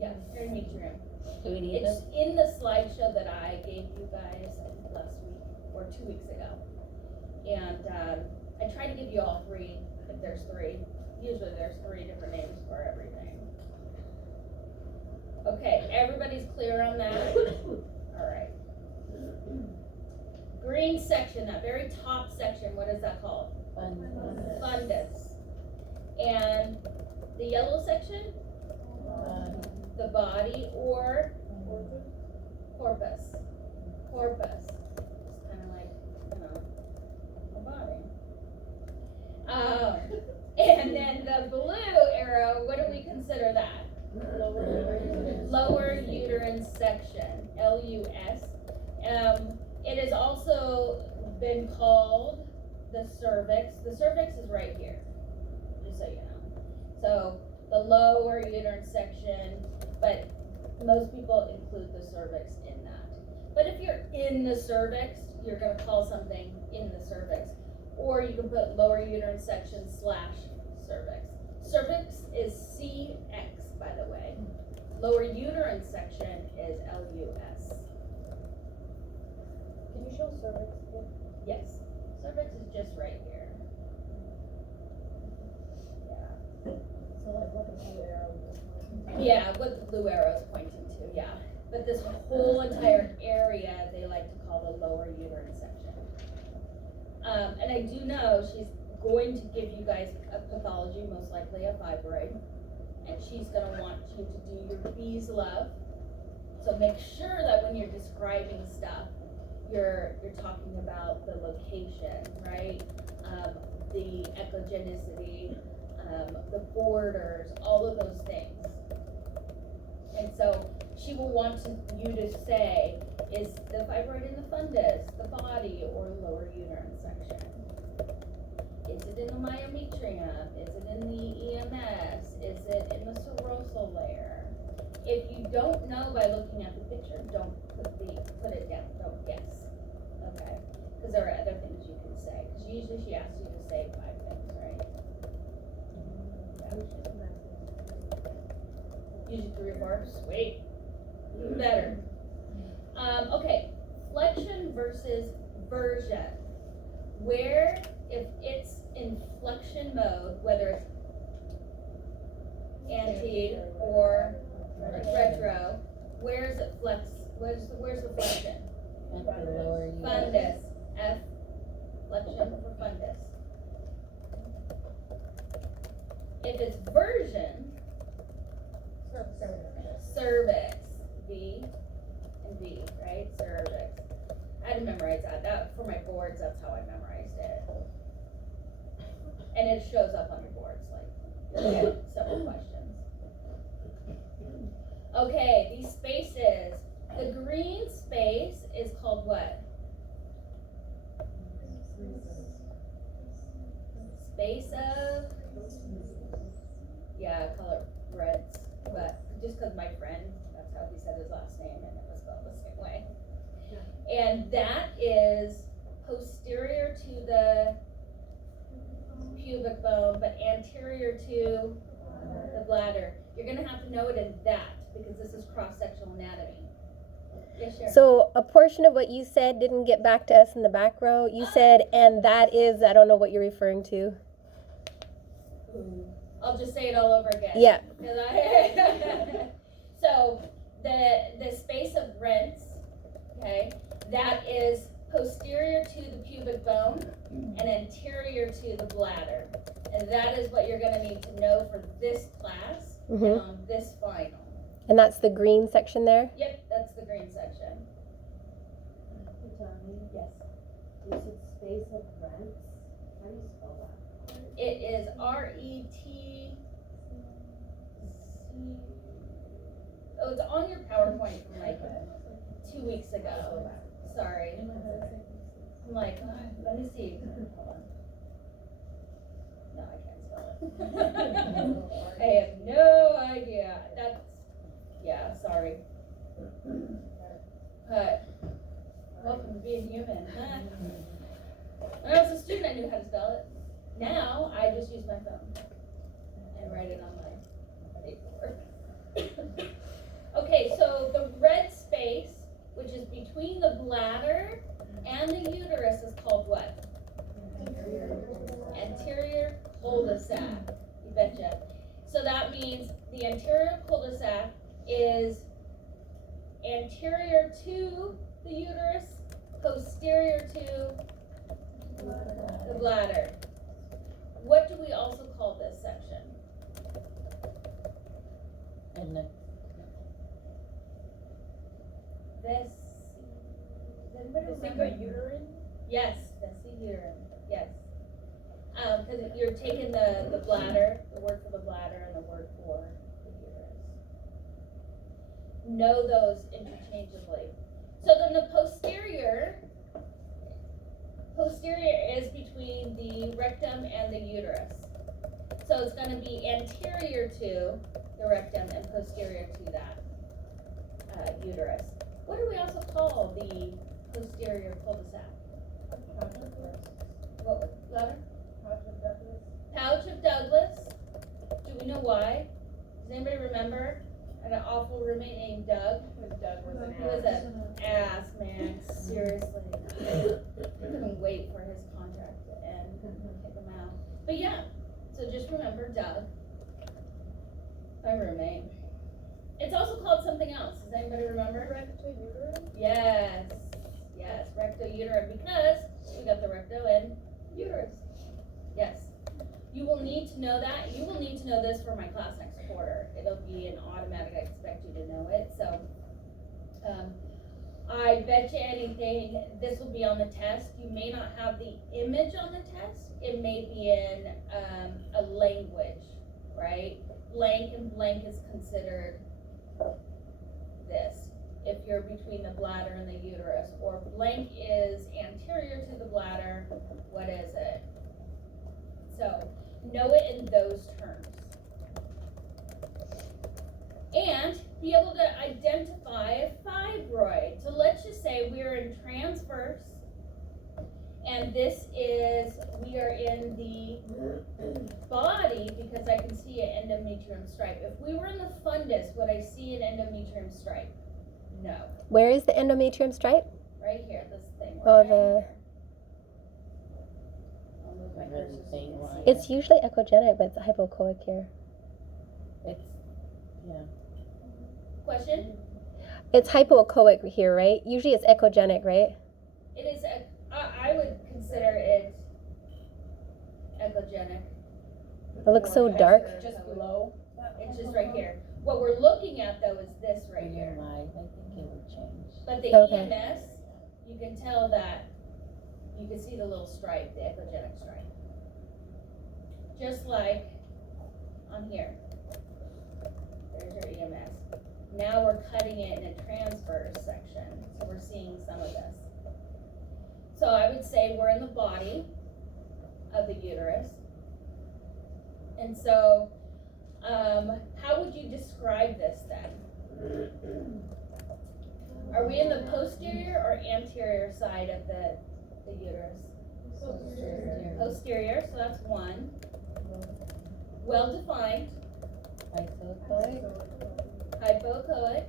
Yeah, perimetrium. Do we need It's this? in the slideshow that I gave you guys, I think last week or 2 weeks ago. And I try to give you all three, if there's three. Usually there's 3 different names for everything. Okay, everybody's clear on that? All right. Green section, that very top section, what is that called? Fundus. And the yellow section? The body or corpus. Corpus. It's kind of like, a body. And then the blue arrow, what do we consider that? Lower uterine section, LUS. It has also been called the cervix. The cervix is right here, just so you know. So the lower uterine section, but most people include the cervix in that. But if you're in the cervix, you're going to call something in the cervix. Or you can put lower uterine section / cervix. Cervix is CX, by the way. Lower uterine section is LUS. Can you show cervix again? Yes. Cervix is just right here. Yeah. So like what the blue arrow is. Yeah, what the blue arrow is pointing to, yeah. But this whole entire area, they like to call the lower uterine section. And I do know she's going to give you guys a pathology, most likely a fibroid. And she's gonna want you to do your bees love. So make sure that when you're describing stuff, you're talking about the location, right? The echogenicity, the borders, all of those things. And so she will want you to say, is the fibroid in the fundus, the body, or lower uterine section? Is it in the myometrium? Is it in the EMS? Is it in the serosal layer? If you don't know by looking at the picture, don't put it down. Don't guess. Okay? Because there are other things you can say. Because usually she asks you to say 5 things, right? Usually 3 or 4. Sweet. Even better. Okay. Flexion versus version. Where, if it's in flexion mode, whether it's anti or retro, where is it flex? Where's the flexion? Fundus. F. Flexion for fundus. If it's version, cervix. V and V, right? Cervix. I had to memorize that. That for my boards, that's how I memorized it. And it shows up on your boards, like you get several questions. Okay, these spaces. The green space is called what? Space of, yeah, I call it reds, but just because my friend, that's how he said his last name, and it was spelled the same way. And that is posterior to the pubic bone, but anterior to the bladder. You're going to have to know it in that, because this is cross-sectional anatomy. Yes, Sharon? So a portion of what you said didn't get back to us in the back row. You said, and that is, I don't know what you're referring to. I'll just say it all over again. Yeah. So the space of rents, okay, that is posterior to the pubic bone and anterior to the bladder. And that is what you're going to need to know for this class and on this final. And that's the green section there? Yep, that's the green section. Toni, Yes. you said space of rents. How do you spell that? It is RET. Oh, it's on your PowerPoint from like 2 weeks ago. Sorry. I'm like, let me see. Hold on. No, I can't spell it. I have no idea. That's, yeah, sorry. But, welcome to being human. When I was a student, I knew how to spell it. Now, I just use my phone and write it on my paper. the anterior cul-de-sac is anterior to the uterus, posterior to the bladder. What do we also call this section? And the Does anybody remember? uterine? Yes, uterine. Yes. Because you're taking the bladder, the word for the bladder, and the word for the uterus. Know those interchangeably. So then the posterior is between the rectum and the uterus. So it's going to be anterior to the rectum and posterior to that uterus. What do we also call the posterior cul-de-sac? What, louder? Pouch of Douglas. Do we know why? Does anybody remember? I had an awful roommate named Doug. Doug was an He was an ass, man. Seriously. I couldn't wait for his contract to end and kick him out. But yeah, so just remember Doug, my roommate. It's also called something else. Does anybody remember? Recto-uterine? Yes, recto-uterine, because we got the recto and uterus. Yes. You will need to know that. You will need to know this for my class next quarter. It'll be an automatic. I expect you to know it. So, I bet you anything, this will be on the test. You may not have the image on the test. It may be in a language, right? Blank and blank is considered this. If you're between the bladder and the uterus, or blank is anterior to the bladder, what is it? So, know it in those terms. And be able to identify a fibroid. So let's just say we're in transverse, and this is, we are in the body because I can see an endometrium stripe. If we were in the fundus, would I see an endometrium stripe? No. Where is the endometrium stripe? Right here, this thing. Oh, right the. here. I'll move my Red cursor so thing you can line. see It's usually echogenic, but it's hypoechoic here. it's, yeah. Question? It's hypoechoic here, right? Usually it's echogenic, right? It is, I would consider it echogenic. It looks so dark. Just below. It's just right here. What we're looking at though is this right here. I think it would change. But the Okay. EMS, you can tell that, you can see the little stripe, the echogenic stripe. Just like on here. There's your EMS. Now we're cutting it in a transverse section, so we're seeing some of this. So I would say we're in the body of the uterus. And so, how would you describe this then? Are we in the posterior or anterior side of the uterus? Posterior, so that's one. Well defined, hypoechoic,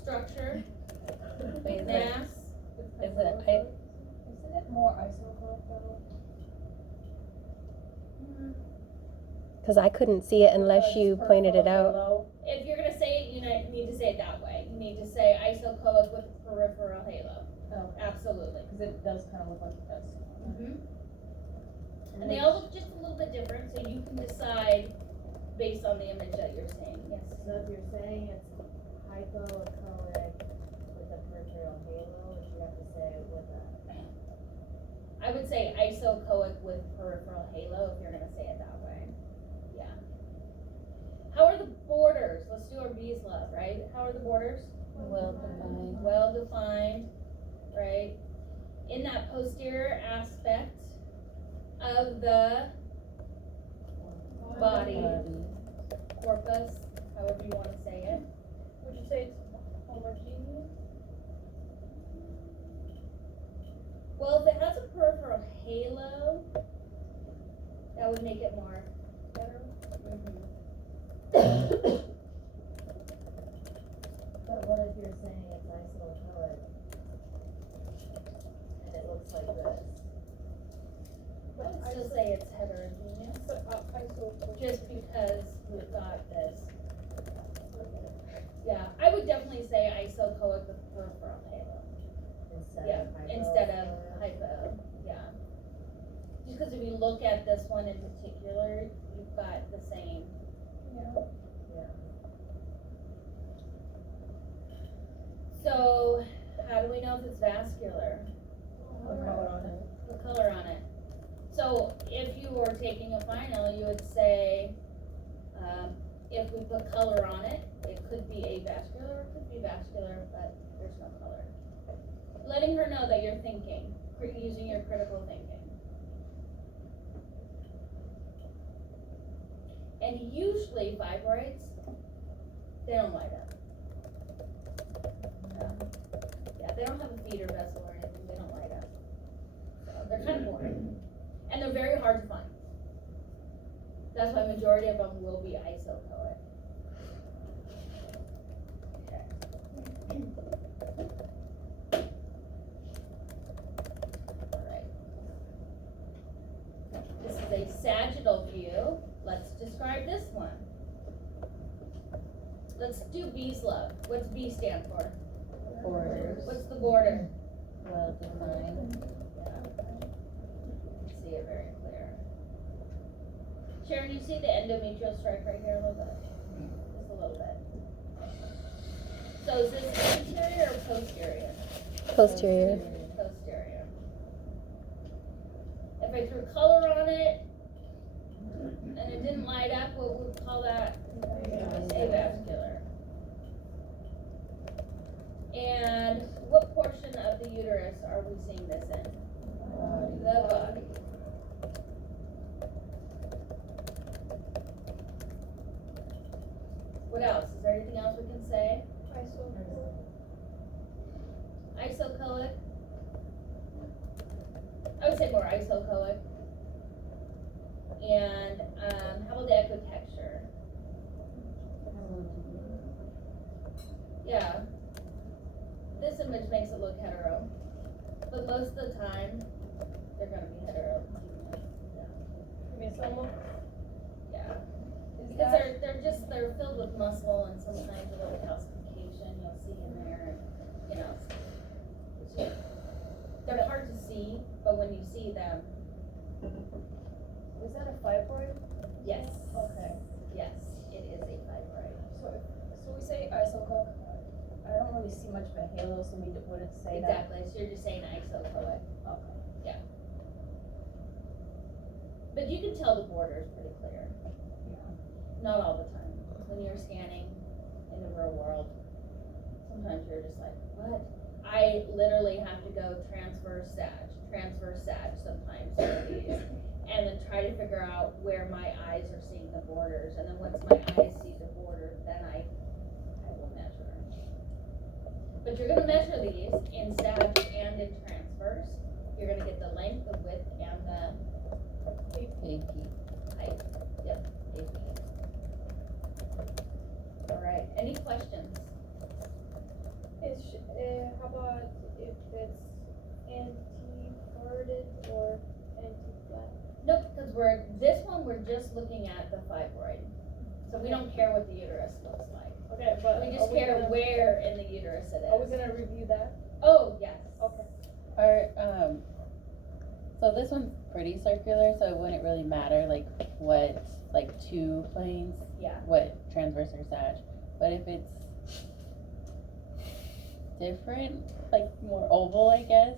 structure, mass. Isn't it more isolated though? Because I couldn't see it unless you pointed it out. If you're gonna say it, you need to say it that way. You need to say isocoic with peripheral halo. Oh, Absolutely. because it does kind of look like it does. Mm-hmm. And they all look just a little bit different, so you can decide based on the image that you're seeing. Yes. So if you're saying it's hypoechoic with a peripheral halo, you have to say it with a. I would say isocoic with peripheral halo if you're gonna say it that way. Yeah. How are the borders? Let's do our bees love, right? How are the borders? Well defined. Well defined, right? In that posterior aspect of the body, corpus, however you want to say it. Would you say it's homogeneous? Well, if it has a peripheral halo, that would make it more better. But what if you're saying it's isoechoic and it looks like this? I would still say it's heterogeneous, just because we've got this Yeah, instead of hypo, yeah. Just because if you look at this one in particular, you've got the same. Yeah. So, how do we know if it's vascular? The color on it. The color on it. So, if you were taking a final, you would say, if we put color on it, it could be avascular or it could be vascular, but there's no color. Letting her know that you're thinking, using your critical thinking. And usually fibroids, they don't light up. Yeah, they don't have a feeder vessel or anything, they don't light up. So they're kind of boring. And they're very hard to find. That's why majority of them will be isocoic. Alright. This is a sagittal view. Let's describe this one. Let's do B's love. What's B stand for? Borders. What's the border? Well defined. See it very clear. Sharon, you see the endometrial stripe right here a little bit? Just a little bit. So is this anterior or posterior? Posterior. Posterior. If I threw color on it and it didn't light up, what would we call that? Avascular. And what portion of the uterus are we seeing this in? The body. What else? Is there anything else we can say? Isocoic. I would say more isocoic. And how about the ecotexture? Yeah. This image makes it look hetero, but most of the time they're gonna be hetero. Yeah. Because they're filled with muscle and sometimes a little calcification you'll see in there, and they're hard to see, but when you see them, Is that a fibroid? yes. Okay. Yes, it is a fibroid. So we say isocoic. I don't really see much of a halo, so we wouldn't say that. Exactly, so you're just saying isocoic. Okay. But you can tell the border is pretty clear. Yeah. Not all the time. When you're scanning in the real world, sometimes you're just like, what? I literally have to go transverse sag sometimes for these, and then try to figure out where my eyes are seeing the borders. And then once my eyes see the border, then I will measure. But you're gonna measure these in sag and in transverse. You're gonna get the length, the width, and the height. Yep, AP. All right, any questions? How about if it's anti-parted or anti-flat? Nope, because we're just looking at the fibroid. So we don't care what the uterus looks like. Okay, but We just care where in the uterus it Are we is. gonna review that? Oh, yes. Okay. So this one's pretty circular, so it wouldn't really matter what two planes, Yeah. what transverse or sag. But if it's different, more oval, I guess,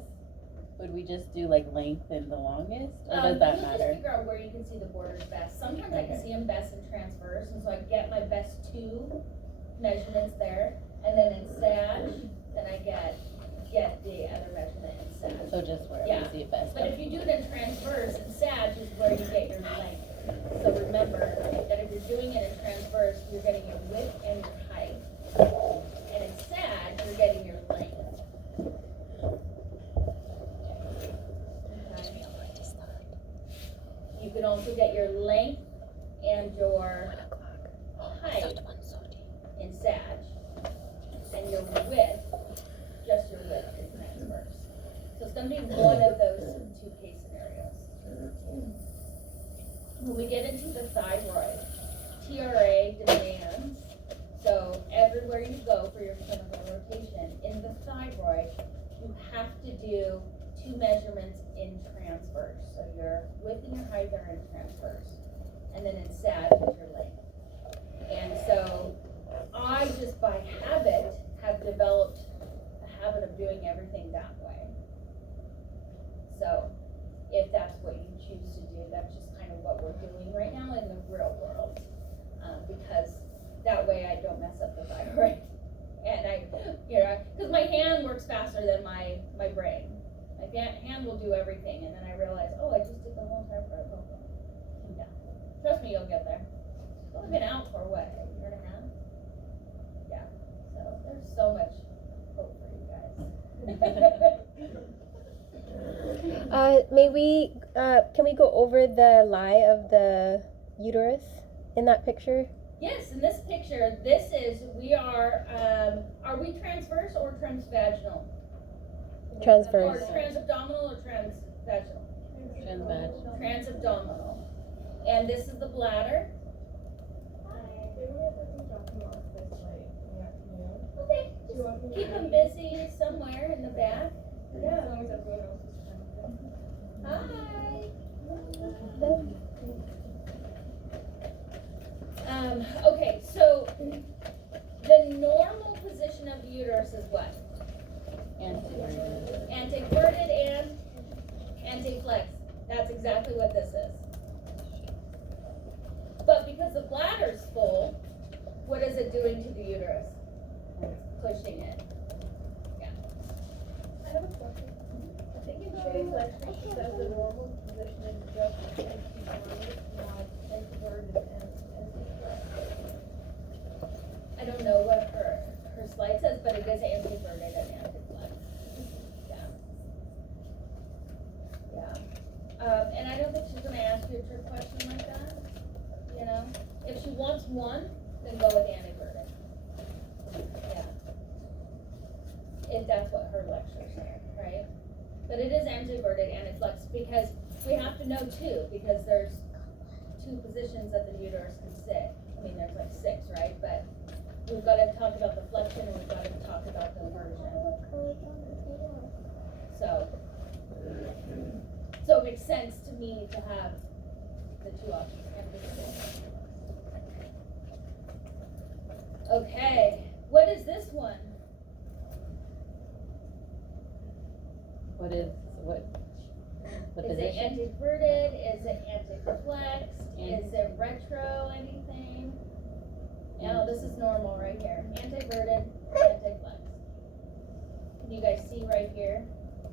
would we just do length and the longest, or does that You matter? just figure out where you can see the borders best. Sometimes I can Okay. see them best in transverse, and so I get my best two measurements there. And then in sag, then I get the other measurement in sag. So just where Yeah. we see it best. But if you do it in transverse, and sag is where you get your length. So remember that if you're doing it in transverse, you're getting your width and your height. And in sag, you're getting your length. Okay. You can also get your length and your height in sag. And your width, just your width in transverse. So it's gonna be one of those two case scenarios. When we get into the thyroid, TRA demands, so everywhere you go for your clinical rotation, in the thyroid, you have to do 2 measurements in transverse. So your width and your height are in transverse. And then in SAD is your length. And so I just by habit have developed a habit of doing everything that way. So if that's what you choose to do, that's just kind of what we're doing right now in the real world. Because that way I don't mess up the thyroid. And because my hand works faster than my brain. My hand will do everything, and then I realize, oh, I just did the whole thyroid. Yeah. Trust me, you'll get there. It's only been out for what, a year and a half? Yeah. So there's so much hope for you guys. Can we go over the lie of the uterus in that picture? Yes, in this picture, are we transverse or transvaginal? Transverse. Or transabdominal or transvaginal? Transvaginal. Transabdominal. And this is the bladder. Okay, just keep them busy somewhere in the back. Yeah, as long as everyone else is trying to. Hi. Okay, so the normal position of the uterus is what? Anteverted. Anteverted and anteflex. That's exactly what this is. But because the bladder's full, what is it doing to the uterus? It's pushing it. Yeah. I have a question. I think in Shay's lecture she says the normal position is just anteverted, not anteverted and anteflex. I don't know what her slide says, but it is anteverted and anteflex. Yeah. And I don't think she's gonna ask you a trick question like that. You know, if she wants one, then go with anteverted. Yeah. If that's what her lecture said, right? But it is anteverted anteflex because we have to know too, because there's 2 positions that the uterus can sit. I mean, there's like 6, right? But we've got to talk about the flexion and we've got to talk about the version. So it makes sense to me to have the 2 options. Okay, what is this one? What Is position? it anteverted? Is it anteflexed? Is it retro anything? No, this is normal right here. Anteverted, anteflexed. Can you guys see right here?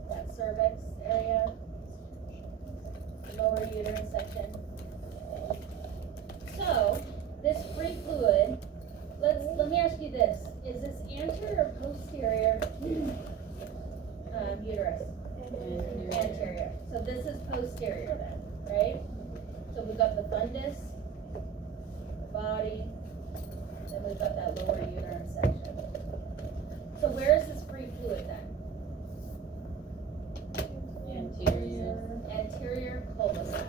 That cervix area? Lower uterine section. So, this free fluid, let me ask you this. Is this anterior or posterior uterus? Anterior. So this is posterior then, right? So we've got the fundus, the body, then we've got that lower uterine section. So where is this free fluid then? Anterior. Anterior cul-de-sac.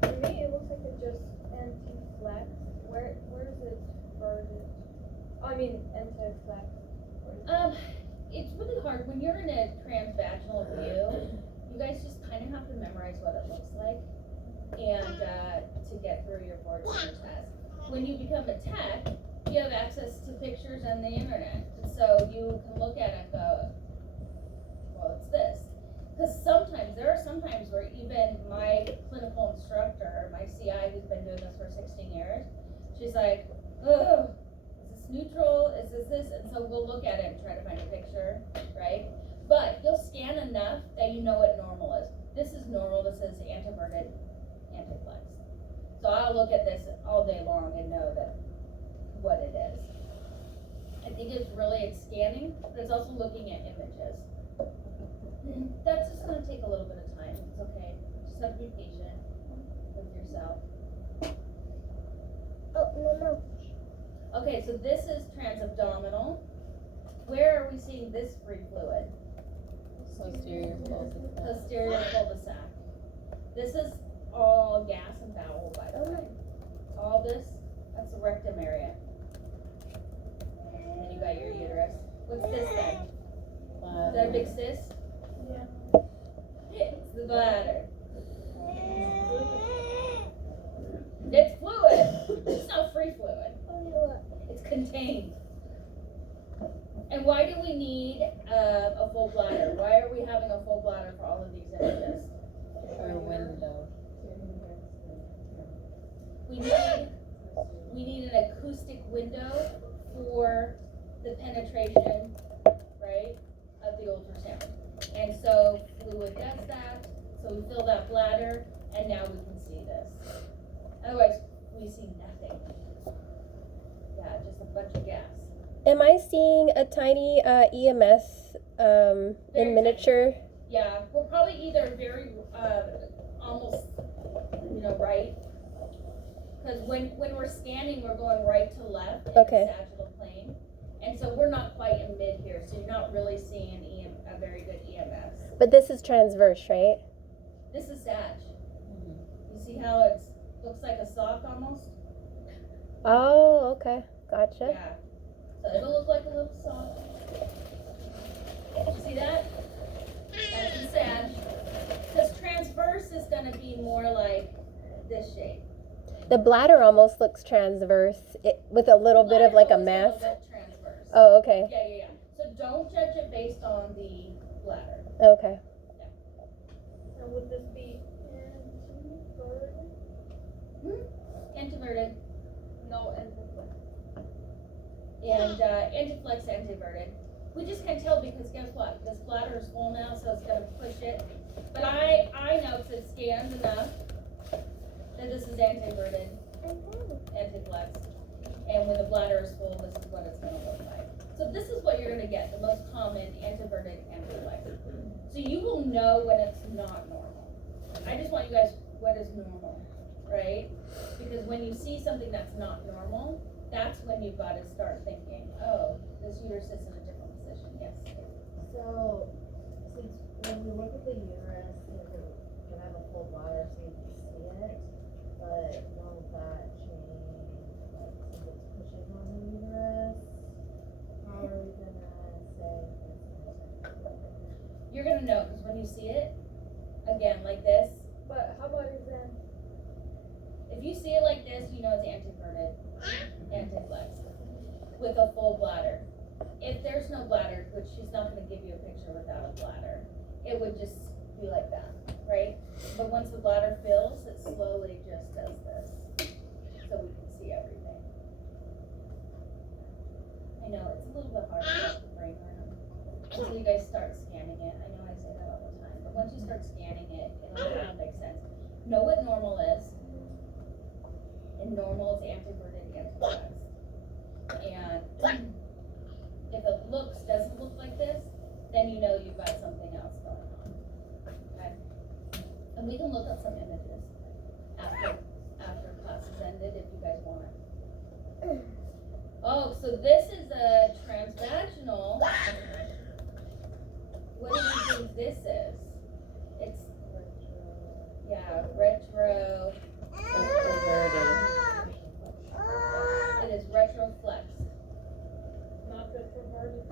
For me, it looks like it's just anteflex. Where is it verted? Oh, I mean anteflex. It's really hard when you're in a transvaginal view. You guys just kind of have to memorize what it looks like, and to get through your board senior test. When you become a tech, you have access to pictures and the internet, and so you can look at it and go, well, it's this. Because there are sometimes where even my clinical instructor, my CI who's been doing this for 16 years, she's like, ugh, is this neutral? Is this? And so we'll look at it and try to find a picture, right? But you'll scan enough that you know what normal is. This is normal, this is anteverted, anteflex. So I'll look at this all day long and know that what it is. I think it's scanning, but it's also looking at images. That's just gonna take a little bit of time. It's okay. Just have to be patient with yourself. Oh, no. Okay, so this is transabdominal. Where are we seeing this free fluid? Posterior cul-de-sac. Posterior cul-de-sac. This is all gas and bowel, by the way. All this, that's the rectum area. bladder for all of these images. Or window. We need an acoustic window for the penetration, right, of the ultrasound. And so fluid does that, so we fill that bladder, and now we can see this. Otherwise, we see nothing. Yeah, just a bunch of gas. Am I seeing a tiny EMS Very in miniature? Yeah, we're probably either very, almost, right. Because when we're scanning, we're going right to left in Okay. the sagittal plane. And so we're not quite in mid here, so you're not really seeing a very good EMS. But this is transverse, right? This is sag. Mm-hmm. You see how it looks like a sock almost? Oh, okay. Gotcha. Yeah. So it'll look like a little sock. You see that? That's the sag. Because transverse is going to be more like this shape. The bladder almost looks transverse with a little bit of like a mass. Transverse. Oh, okay. Yeah. So don't judge it based on the bladder. Okay. And would this be Antiverted. no antiflex? And antiflex, antiverted. We just can't tell because guess what? This bladder is full now, so it's gonna push it. But I know because it scans enough that this is antiverted, antiflex. And when the bladder is full, this is what it's gonna look like. So this is what you're gonna get, the most common antiverted antiflex. So you will know when it's not normal. I just want you guys, what is normal, right? Because when you see something that's not normal, that's when you've got to start thinking, oh, this uterus is in a different position. Yes. So, since when we look at the uterus, you can have a full bladder so you can see it, but won't that change, like, since it's pushing on the uterus? How are we gonna say? You're going to know because when you see it, again, like this, But how about exam? if you see it like this, you know it's antiverted, antiflex, with a full bladder. If there's no bladder, which she's not going to give you a picture without a bladder, it would just be like that, right? But once the bladder fills, it slowly just does this, so we can see everything. I know, it's a little bit hard to get the brain around until you guys start scanning it. I know I say that all the time, but once you start scanning it, it'll kind of make sense. Know what normal is. And normal is antiverted, antiflex. And if it doesn't look like this, then you know you've got something else going on. Okay? And we can look up some images after class is ended if you guys want. Oh, so this is a transvaginal. What do you think this is? It's retro. It is retroflex. Not retroverted?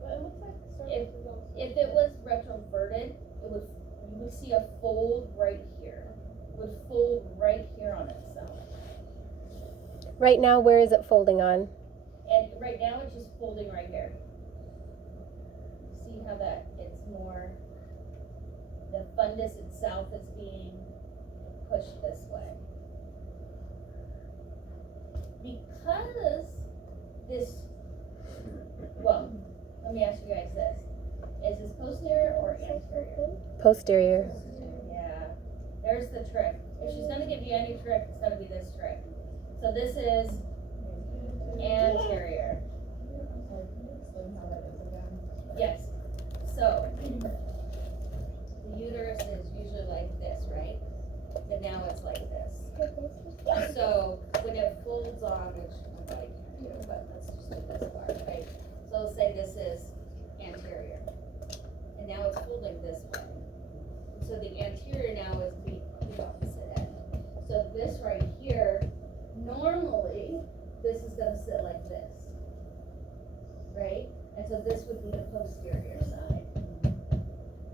But it looks like cervix is also. If it was retroverted, you would see a fold right here. It would fold right here on itself. Right now, where is it folding on? And right now it's just folding right here. See how that it's more, the fundus itself is being pushed this way. Because this, well, let me ask you guys this. Is this posterior or anterior? Posterior. Yeah, there's the trick. If she's gonna give you any trick, it's gonna be this trick. So this is anterior. Yes. So the uterus is usually like this, right? But now it's like this. So when it folds on, which nobody can do, but let's just do this part, right? So let's say this is anterior. And now it's folding this way. So the anterior now is the opposite end. So this right here, normally, this is gonna sit like this, right? And so this would be the posterior side.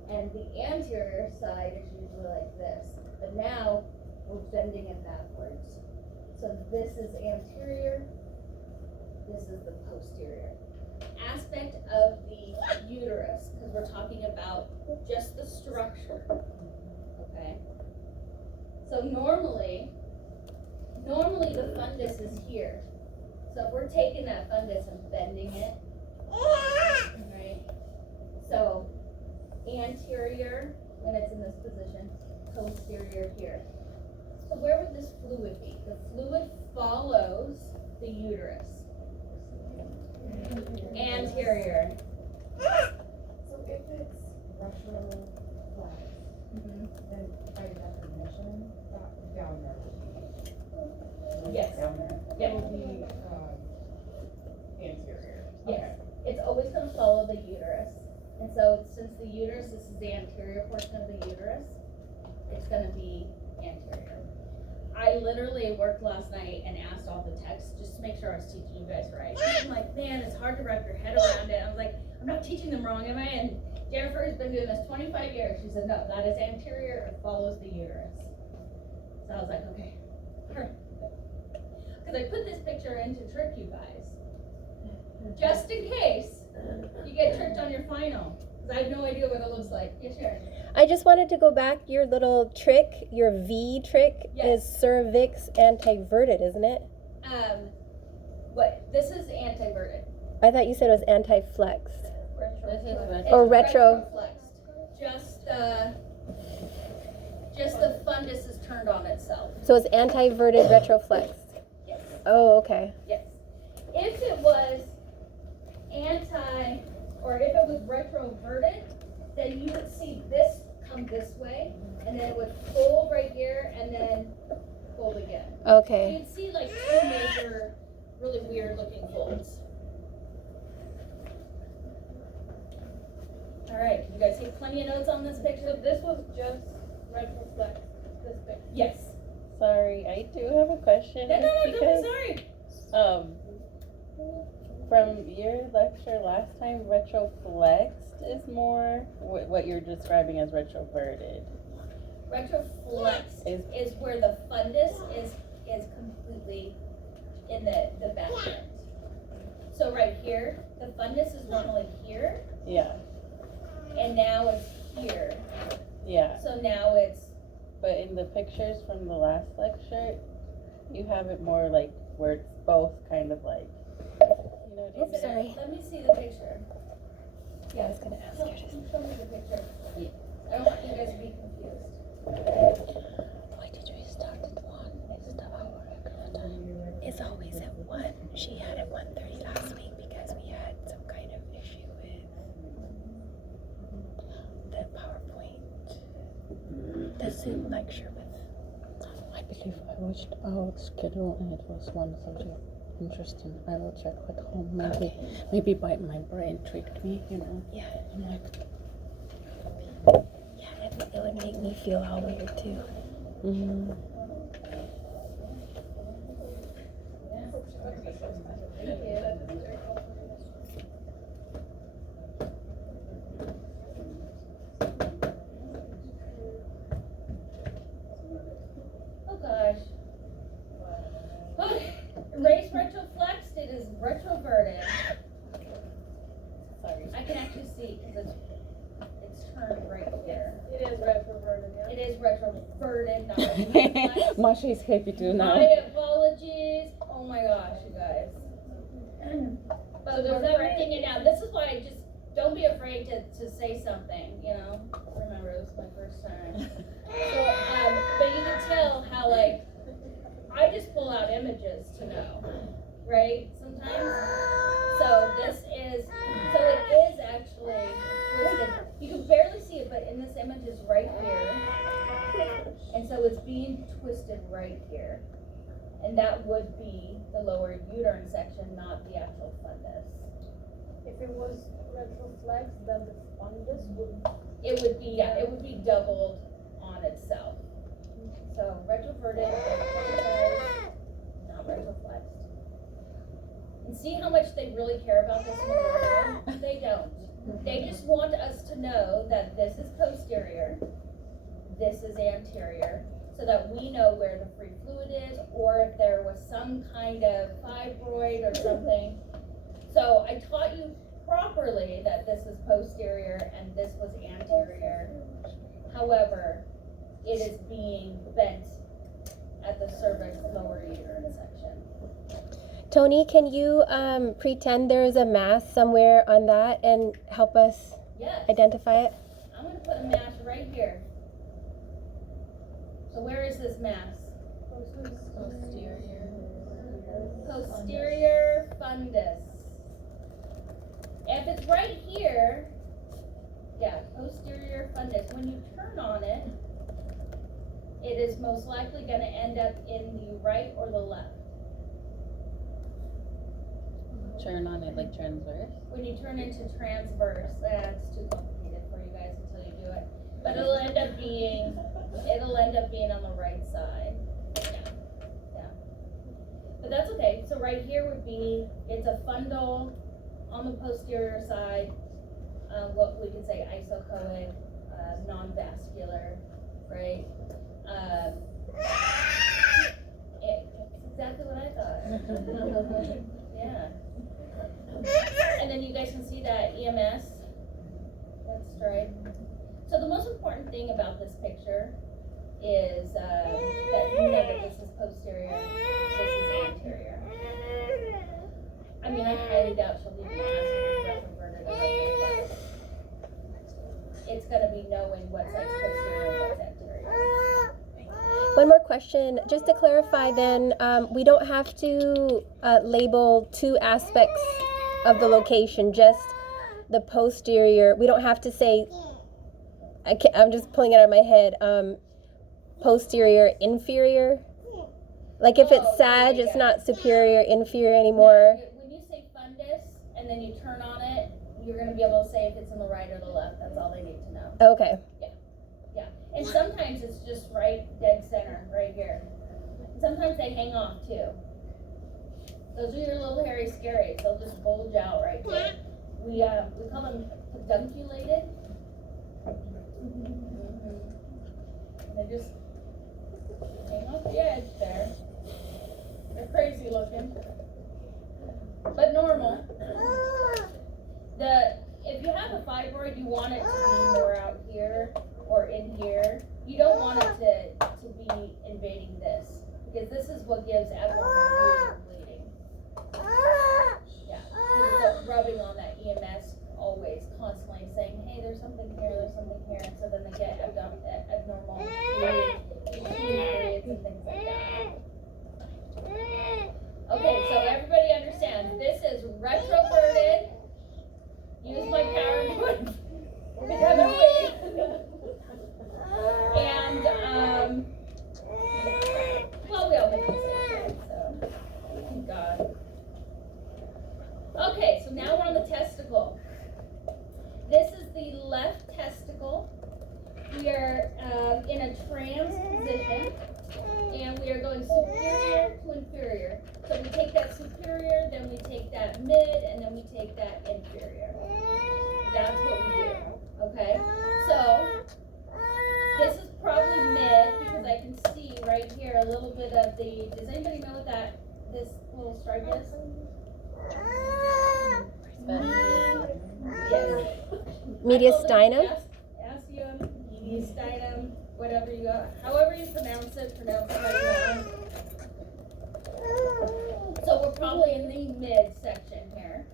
And the anterior side is usually like this. But now, we're bending it backwards. So this is anterior, this is the posterior aspect of the uterus, because we're talking about just the structure, okay? So normally the fundus is here. So if we're taking that fundus and bending it, right? So anterior when it's in this position, posterior here. So where would this fluid be? The fluid follows the uterus. Anterior. So if it's retroflex, then by definition, that down there would be. Yes. Down there. Yeah. It will be, anterior. Yes. It's always going to follow the uterus. And so since the uterus, this is the anterior portion of the uterus, it's going to be anterior. I literally worked last night and asked all the texts just to make sure I was teaching you guys right. I'm like, man, it's hard to wrap your head around it. I was like, I'm not teaching them wrong, am I? And Jennifer has been doing this 25 years. She said, no, that is anterior. It follows the uterus. So I was like, okay. Because I put this picture in to trick you guys. Just in case you get tricked on your final. Because I have no idea what it looks like. Yes, Sharon. I just wanted to go back. Your little trick, your V trick, Yes. is cervix antiverted, isn't it? What? This is antiverted. I thought you said it was anti-flexed. This is It's Or retro. retroflexed. Just the fundus is turned on itself. So it's antiverted retroflexed. Yes. Oh, okay. Yes. If it was or if it was retroverted, then you would see this come this way, and then it would fold right here, and then fold again. So Okay. you'd see like two major, really weird looking folds. All right, you guys see plenty of notes on this So picture? this was just retroflex, this picture. Yes. Sorry, I do have a question. No, don't be Because, sorry. from your lecture last time, retroflexed is more what you're describing as retroverted. Retroflex is where the fundus is completely in the back end. So right here, the fundus is normally here, Yeah, and now it's here. yeah. So now it's, But in the pictures from the last lecture, you have it more like where it's both kind of like, you know what I mean? Oops, sorry. let me see the picture. Yeah, I was gonna ask you. Show me the picture. I don't want you guys to be confused. Why did we start at 1 instead of our regular time? It's always at 1. She had it 1:30 last week because we had some kind of issue with the PowerPoint, the Zoom lecture with. I believe I watched our schedule and it was one subject. Interesting. I will check at home. Maybe by my brain tricked me, you know. Yeah, I'm like, yeah, it would make me feel all weird too. Oh gosh. Okay. Race retroflexed, it is retroverted. Sorry. I can actually see because it's turned right here. It is retroverted, yeah. It is retroverted, not retroflexed. Masha is happy too now. My apologies. Oh my gosh, you guys. But So does we're that correcting mean- it now. This is why I just don't be afraid to say something, you know. Remember, this is my first time. So, but you can tell how like I just pull out images to know, right? Sometimes. So it is actually twisted. You can barely see it, but in this image is right here. And so it's being twisted right here. And that would be the lower uterine section, not the actual fundus. If it was retroflex, then the fundus would. It would be doubled on itself. So retroverted, not retroflexed. And see how much they really care about this in the world? They don't. They just want us to know that this is posterior, this is anterior. So so that we know where the free fluid is, or if there was some kind of fibroid or something. So I taught you properly that this is posterior and this was anterior. However, it is being bent at the cervix lower uterine section. Toni, can you pretend there's a mass somewhere on that and help us Yes, identify it? I'm gonna put a mass right here. So where is this mass? Posterior fundus. If it's right here, yeah, posterior fundus. When you turn on it, it is most likely gonna end up in the right or the left. Turn on it like transverse. When you turn into transverse, that's too complicated for you guys until you do it. But it'll end up being on the right side. Yeah. But that's okay. So right here would be, it's a fundal on the posterior side, what we could say isochoic, non-vascular, right? It's exactly what I thought. Yeah. And then you guys can see that EMS, that stripe. So the most important thing about this picture is that none of this is posterior, this is anterior. I mean, I highly doubt she'll even ask me retroverted or retroflex. It's gonna be knowing what side's posterior and what's anterior. One more question, just to clarify then, we don't have to label two aspects of the location, just the posterior. We don't have to say, I'm just pulling it out of my head, posterior, inferior. Like if it's sag, it's not superior, inferior anymore. When you say fundus and then you turn on it, you're gonna be able to say if it's in the right or the left. That's all they need to know. Okay. Yeah, and sometimes it's just right dead center, right here. And sometimes they hang off too. Those are your little hairy scaries. They'll just bulge out right there. We call them pedunculated. And they just hang off the edge there. They're crazy looking, but normal. If you have a fibroid, you want it to be more out here or in here. You don't want it to be invading this, because this is what gives abnormal bleeding. Yeah, because it's rubbing on that EMS always, constantly saying, hey, there's something here, and so then they get abnormal bleeding, periods and things like that. Okay, so everybody understands, this is retroverted. Use my power to put the other way. And, well, we all make mistakes, right? So, thank God. Okay, so now we're on the testicle. This is the left testicle. We are in a trans position, and we are going superior to inferior. So we take that superior, then we take that mid, and then we take that inferior. That's what we do, okay? So, this is probably mid, because I can see right here a little bit of the, does anybody know what this little stripe is? Yes. Mediastinum? Ostium, mediastinum, whatever you got, however you pronounce it how you want. So we're probably in the midsection here.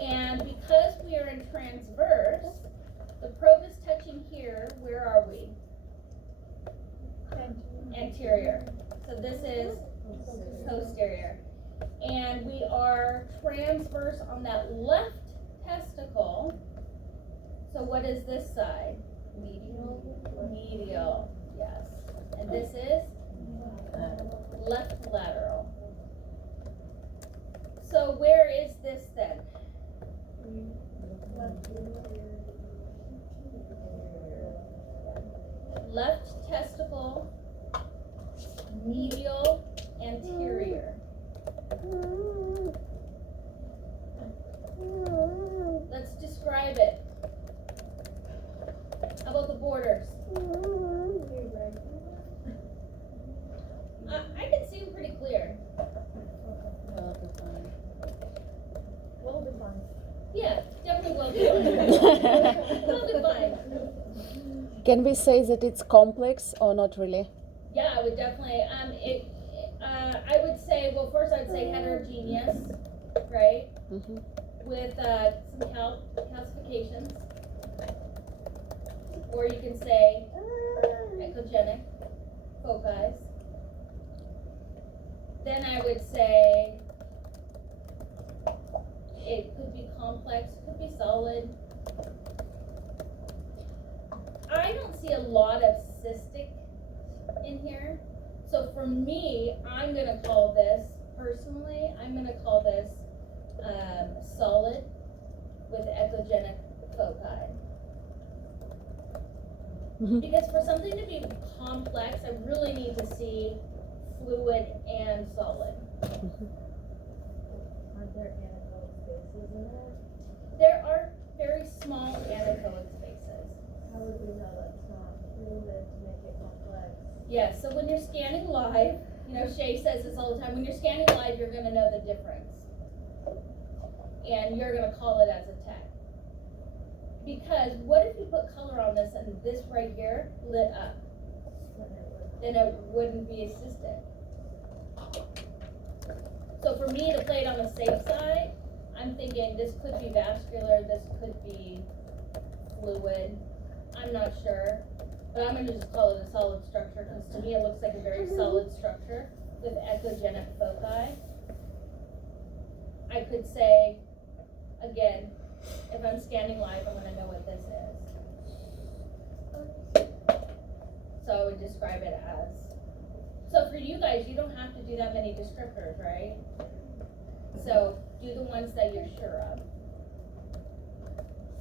And because we are in transverse, the probe is touching here. Where are we? Anterior. So this is posterior. And we are transverse on that left testicle. So what is this side? Medial, yes. And this is left lateral. So where is this then? Left testicle, medial, anterior. Let's describe it. How about the borders? Can we say that it's complex or not really? Yeah, I would definitely, I would say, well, first I'd say heterogeneous, right? Mm-hmm. With, some calcifications. Or you can say echogenic foci. Then I would say it could be complex, could be solid. I don't see a lot of cystic in here. So for me, I'm gonna call this, personally, I'm gonna call this solid with echogenic foci. Mm-hmm. Because for something to be complex, I really need to see fluid and solid. Are there anechoic spaces in it? There are very small anechoic spaces. How would we know that's not fluid to make it complex? Yeah, so when you're scanning live, you know, Shay says this all the time, when you're scanning live, you're gonna know the difference. And you're gonna call it as a tech. Because what if you put color on this and this right here lit up? Then it wouldn't be a cystic. So for me to play it on the safe side, I'm thinking this could be vascular, this could be fluid. I'm not sure, but I'm gonna just call it a solid structure because to me it looks like a very solid structure with echogenic foci. I could say, again, if I'm scanning live, I'm gonna know what this is. So I would describe it as. So for you guys, you don't have to do that many descriptors, right? So do the ones that you're sure of.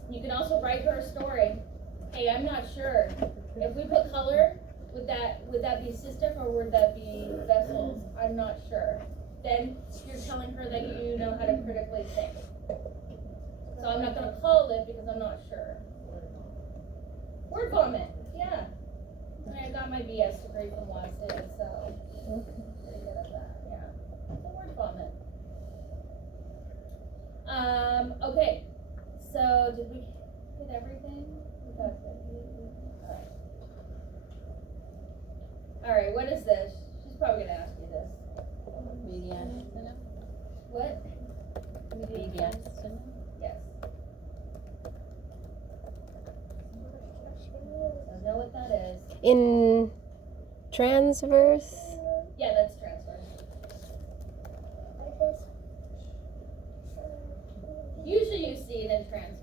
You can also write her a story. Hey, I'm not sure. If we put color, would that be cystic or would that be vessels? I'm not sure. Then you're telling her that you know how to critically think. So I'm not gonna call it because I'm not sure. Word vomit, yeah. I got my BS degree from Washington, so pretty good at that, yeah. So word vomit. Okay. So did we hit everything? We got that. Alright, what is this? She's probably gonna ask you this. Mediastinum. What? Mediastinum. Yes. I know what that is. In transverse? Yeah, that's transverse. Usually you see it in transverse.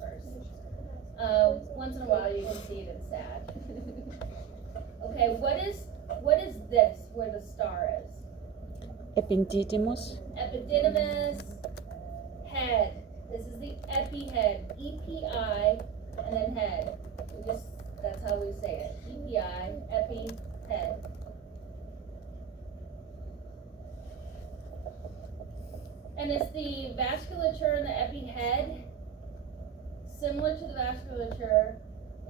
Once in a while you can see it in sad. Okay, what is this where the star is? Epididymis. Epididymis, head. This is the epi head. EPI and then head. That's how we say it. EPI, epi, head. And is the vasculature in the epi head similar to the vasculature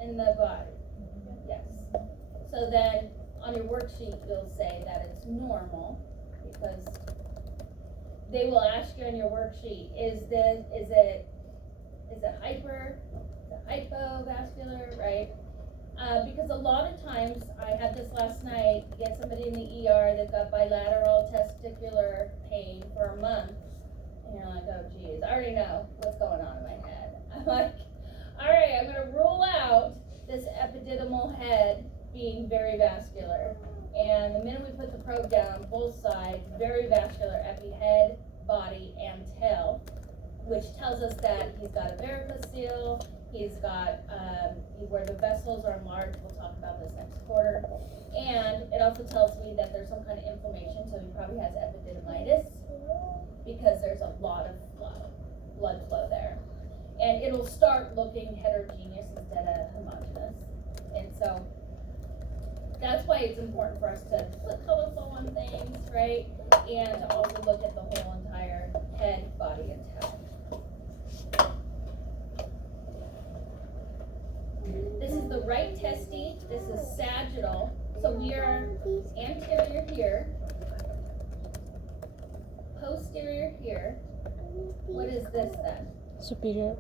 in the body? Yes. So then on your worksheet you'll say that it's normal because they will ask you on your worksheet, is it hyper, is it hypovascular, right? Because a lot of times, I had this last night, get somebody in the ER that got bilateral testicular pain for a month. And you're like, oh geez, I already know what's going on in my head. I'm like, all right, I'm gonna rule out this epididymal head being very vascular. And the minute we put the probe down, both sides, very vascular epi head, body, and tail, which tells us that he's got a varicocele, he's got, where the vessels are enlarged, we'll talk about this next quarter. And it also tells me that there's some kind of inflammation, so he probably has epididymitis, because there's a lot of blood flow there. And it'll start looking heterogeneous instead of homogeneous. And so, that's why it's important for us to put color flow on things, right? And to also look at the whole entire head, body, and tail. This is the right testy, this is sagittal. So we are anterior here, posterior here. What is this then? Superior.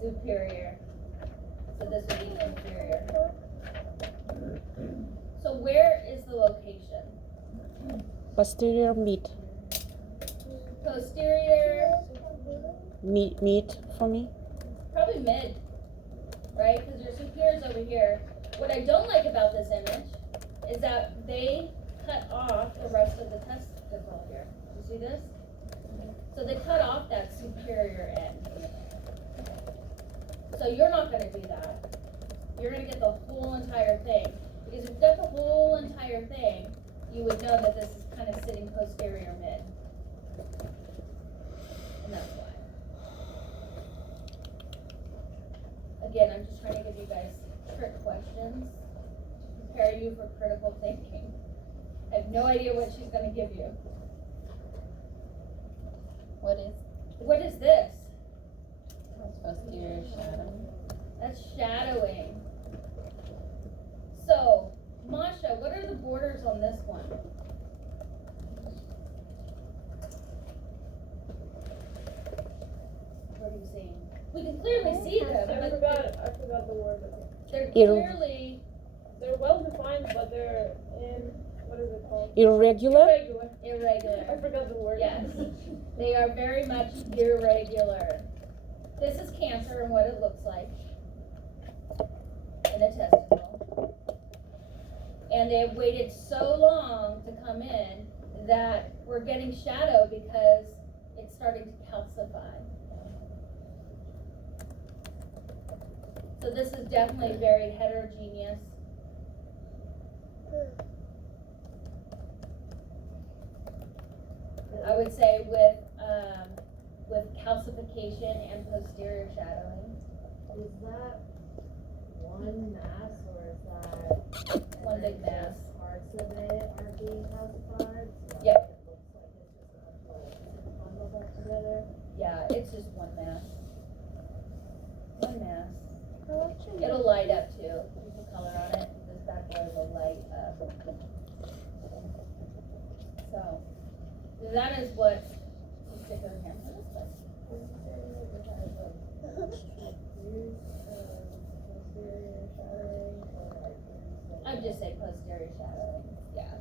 Superior. So this would be inferior. So where is the location? Posterior meat. Posterior, Meat for me. probably mid, right? Because your superior is over here. What I don't like about this image is that they cut off the rest of the testicle here. You see this? So they cut off that superior end. So you're not going to do that. You're going to get the whole entire thing. Because if you get the whole entire thing, you would know that this is kind of sitting posterior mid. And that's why. Again, I'm just trying to give you guys trick questions to prepare you for critical thinking. I have no idea what she's going to give you. What is this? posterior shadow? That's shadowing. So, Masha, what are the borders on this one? What are you seeing? We can clearly see them, I but forgot the word. they're clearly They're well defined, but they're what is it called? Irregular. irregular. I forgot the word. Yes, they are very much irregular. This is cancer and what it looks like in a testicle. And they've waited so long to come in that we're getting shadow because it's starting to calcify. So this is definitely very heterogeneous. I would say with calcification and posterior shadowing. Is that one mass or is that One big mass. parts of it are being calcified? So Yep. It looks like it's just a bunch of bundled up together. Yeah, it's just one mass. One mass. It'll light up too. You put color on it. This bad boy will light up. So that is what you stick your hand in. I would just say posterior shadowing. Yeah.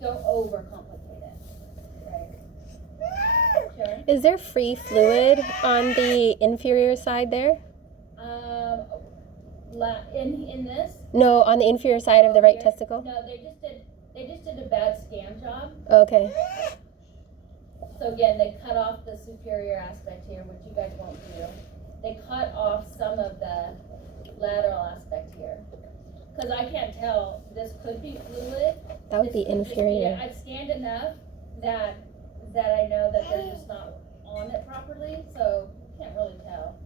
Don't overcomplicate it. Right. Sure. Is there free fluid on the inferior side there? In this? No, on the inferior side of the right Here? testicle? No, they just did a bad scan job. Okay. So again, they cut off the superior aspect here, which you guys won't do. They cut off some of the lateral aspect here. Because I can't tell, this could be fluid. That would be This could just inferior. I've scanned enough that I know that they're just not on it properly, so can't really tell.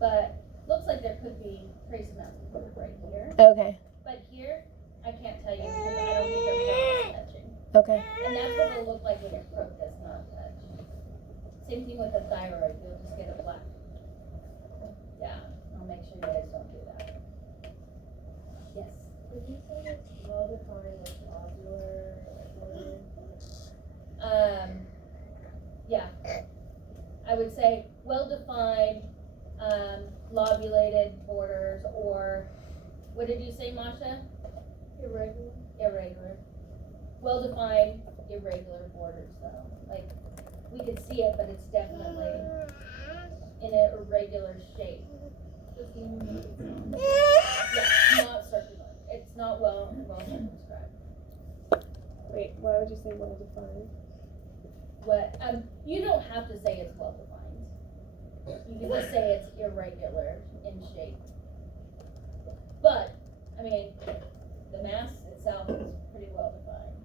But looks like there could be trace amounts of fluid right here. Okay. But here, I can't tell you because I don't think their probe is touching. Okay. And that's what it'll look like when your probe does not touch. Same thing with the thyroid, you'll just get a black. Yeah, I'll make sure you guys don't do that. Yes. Did you say it's well defined like ovular organ? Yeah. I would say well-defined, lobulated borders, or, what did you say, Masha? Irregular. Irregular. Well-defined, irregular borders, though. Like, we could see it, but it's definitely in an irregular shape. Yeah, not circular. It's not well circumscribed. Wait, why would you say well defined? What, you don't have to say it's well-defined. You can just say it's irregular in shape. But, I mean, the mass itself is pretty well-defined.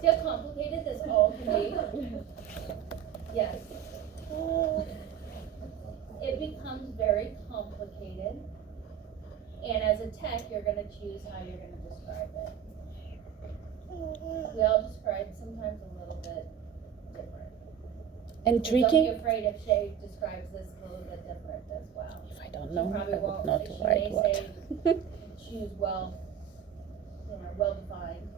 See how complicated this all can be? Yes. It becomes very complicated. And as a tech, you're gonna choose how you're gonna describe it. We all describe sometimes a little bit different. And So don't tricky. be afraid if Shay describes this a little bit different as well. If I don't She know, I probably would won't, not she write may what. say, choose well defined,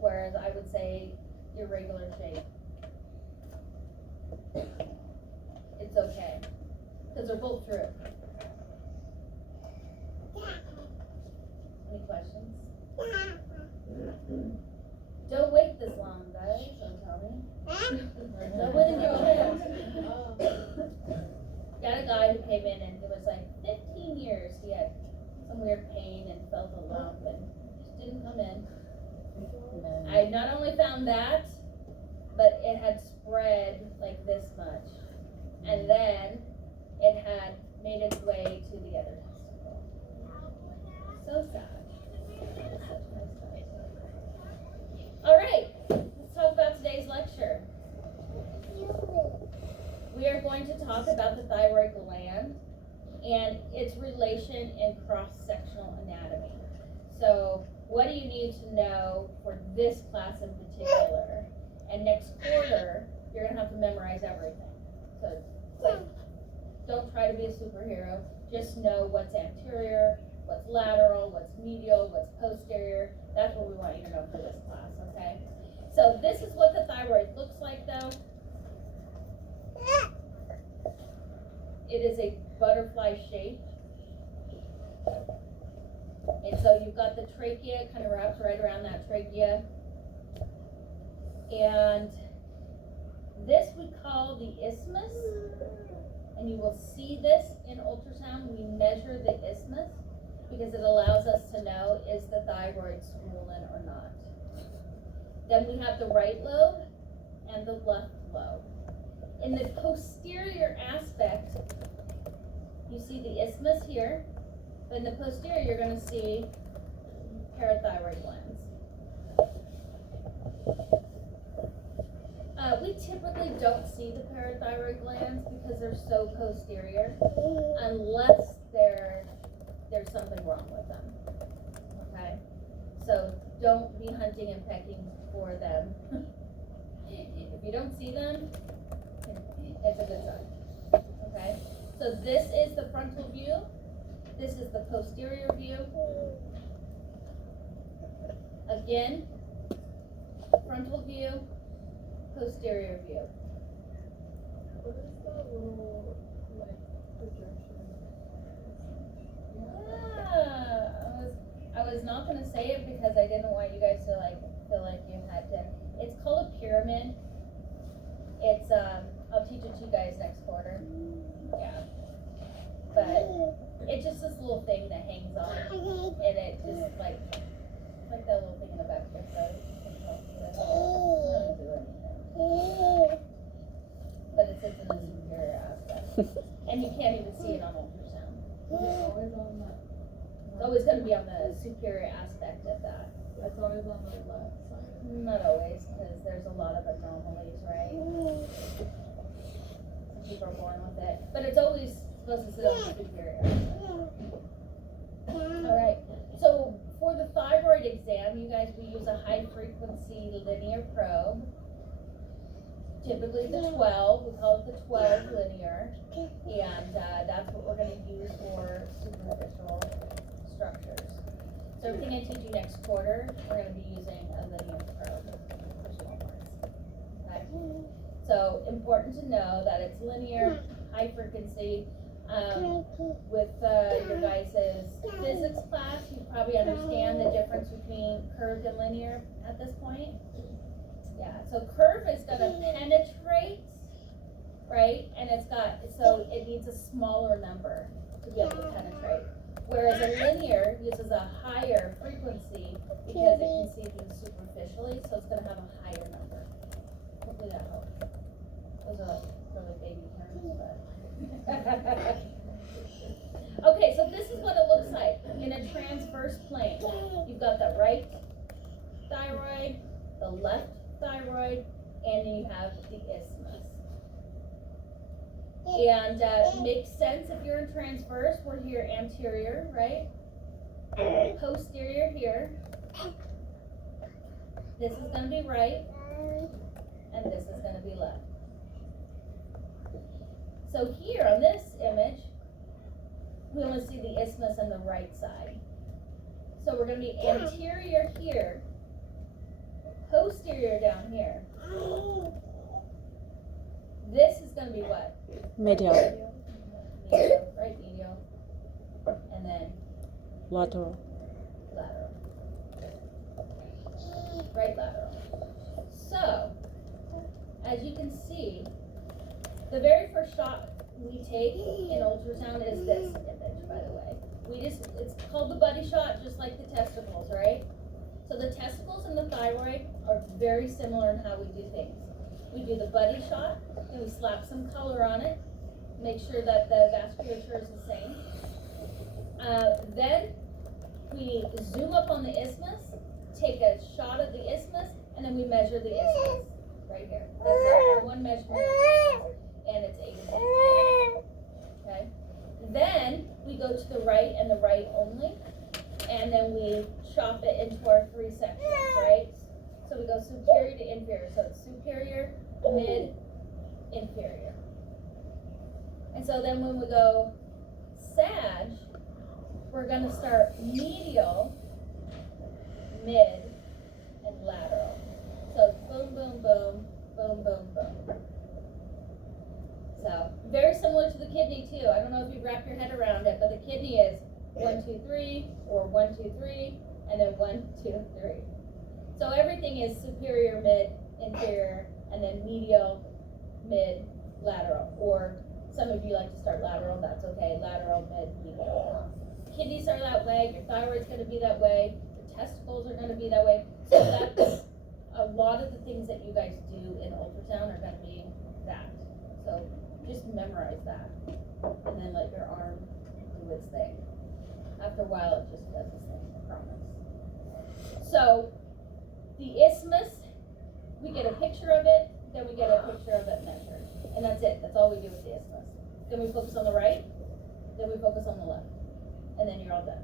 whereas I would say irregular shape. It's okay. Because they're both true. Any questions? Don't wait this long, guys, don't tell me. Don't wait until the end. Got a guy who came in and it was like 15 years. He had some weird pain and felt a lump and just didn't come in. I not only found that, but it had spread like this much. And then it had made its way to the other testicle. So sad. All right, let's talk about today's lecture. We are going to talk about the thyroid gland and its relation in cross-sectional anatomy. So what do you need to know for this class in particular? And next quarter, you're gonna have to memorize everything. So like, don't try to be a superhero. Just know what's anterior, what's lateral, what's medial, what's posterior. That's what we want you to know for this class, okay? So this is what the thyroid looks like though. It is a butterfly shape. And so you've got the trachea, kind of wraps right around that trachea. And this we call the isthmus. And you will see this in ultrasound. We measure the isthmus because it allows us to know is the thyroid swollen or not. Then we have the right lobe and the left lobe. In the posterior aspect, you see the isthmus here. But in the posterior, you're going to see parathyroid glands. We typically don't see the parathyroid glands because they're so posterior, unless there's something wrong with them. Okay? So don't be hunting and pecking for them. If you don't see them, it's a good sign. Okay? So this is the frontal view. This is the posterior view. Again, frontal view, posterior view. What is the little, like, projection? I was not gonna say it because I didn't want you guys to feel like you had to. It's called a pyramid. It's I'll teach it to you guys next quarter. Yeah. But it's just this little thing that hangs on, and it just like that little thing in the back of your throat. It doesn't do anything. But it sits in the superior aspect, and you can't even see it on ultrasound. It's always on that. It's always going to be on the superior aspect of that. It's always on the left side. Not always, because there's a lot of anomalies, right? Some people are born with it, but it's always supposed to sit on the superior aspect. All right. So for the thyroid exam, you guys, we use a high frequency linear probe. Typically the 12, we call it the 12 linear, and that's what we're going to use for superficial structures. So everything I teach you next quarter, we're going to be using a linear probe for small parts. Okay? So important to know that it's linear, high frequency. With your guys' physics class, you probably understand the difference between curved and linear at this point. Yeah, so curve is going to penetrate, right? And so it needs a smaller number to be able to penetrate. Whereas a linear uses a higher frequency because it can see things superficially, so it's going to have a higher number. Hopefully that helps. Those are really baby terms, but. Okay, so this is what it looks like in a transverse plane. You've got the right thyroid, the left thyroid, and then you have the isthmus. And makes sense if you're in transverse. We're here anterior, right? Posterior here. This is going to be right, and this is going to be left. So here on this image, we only see the isthmus on the right side. So we're going to be anterior here, posterior down here. This is going to be what? Medial. right medial, and then Lateral. lateral. Right lateral. So, as you can see, the very first shot we take in ultrasound is this image, by the way. It's called the buddy shot, just like the testicles, right? So the testicles and the thyroid are very similar in how we do things. We do the buddy shot, and we slap some color on it, make sure that the vasculature is the same. Then we zoom up on the isthmus, take a shot of the isthmus, and then we measure the isthmus right here. That's it, one measurement of the isthmus, and it's 8 inches. Okay? Then we go to the right and the right only, and then we chop it into our 3 sections, right? So we go superior to inferior. So it's superior, mid, inferior. And so then when we go sag, we're going to start medial, mid, and lateral. So it's boom, boom, boom, boom, boom, boom. So very similar to the kidney too. I don't know if you wrap your head around it, but the kidney is 1, 2, 3, or 1, 2, 3, and then 1, 2, 3. So everything is superior, mid, inferior, and then medial, mid, lateral. Or some of you like to start lateral, that's okay. Lateral, mid, medial. Kidneys are that way, your thyroid's going to be that way, your testicles are going to be that way. So that's a lot of the things that you guys do in ultrasound are going to be that. So just memorize that, and then let your arm do its thing. After a while, it just does its thing, I promise. So the isthmus, we get a picture of it, then we get a picture of it measured, and that's it. That's all we do with the isthmus. Then we focus on the right, then we focus on the left, and then you're all done.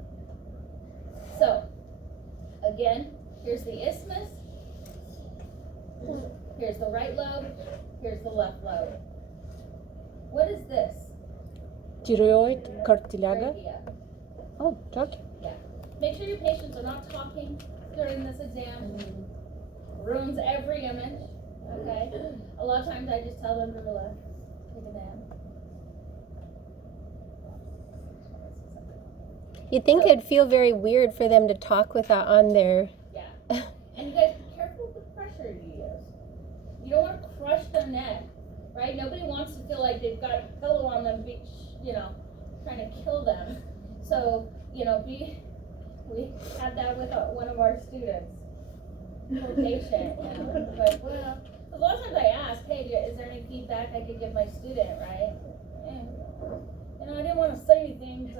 So again, here's the isthmus, here's the right lobe, here's the left lobe. What is this? Thyroid cartilaga. Trachea. Oh, talking. Make sure your patients are not talking during this exam. Ruins every image. Okay? A lot of times I just tell them to relax. Take a nap. You'd think it'd feel very weird for them to talk with that on their. Yeah. And you guys be careful with the pressure you use. You don't want to crush their neck, right? Nobody wants to feel like they've got a pillow on them, trying to kill them. So, we had that with one of our students, poor patient, but well, a lot of times I ask, hey, is there any feedback I could give my student, right? And, I didn't want to say anything,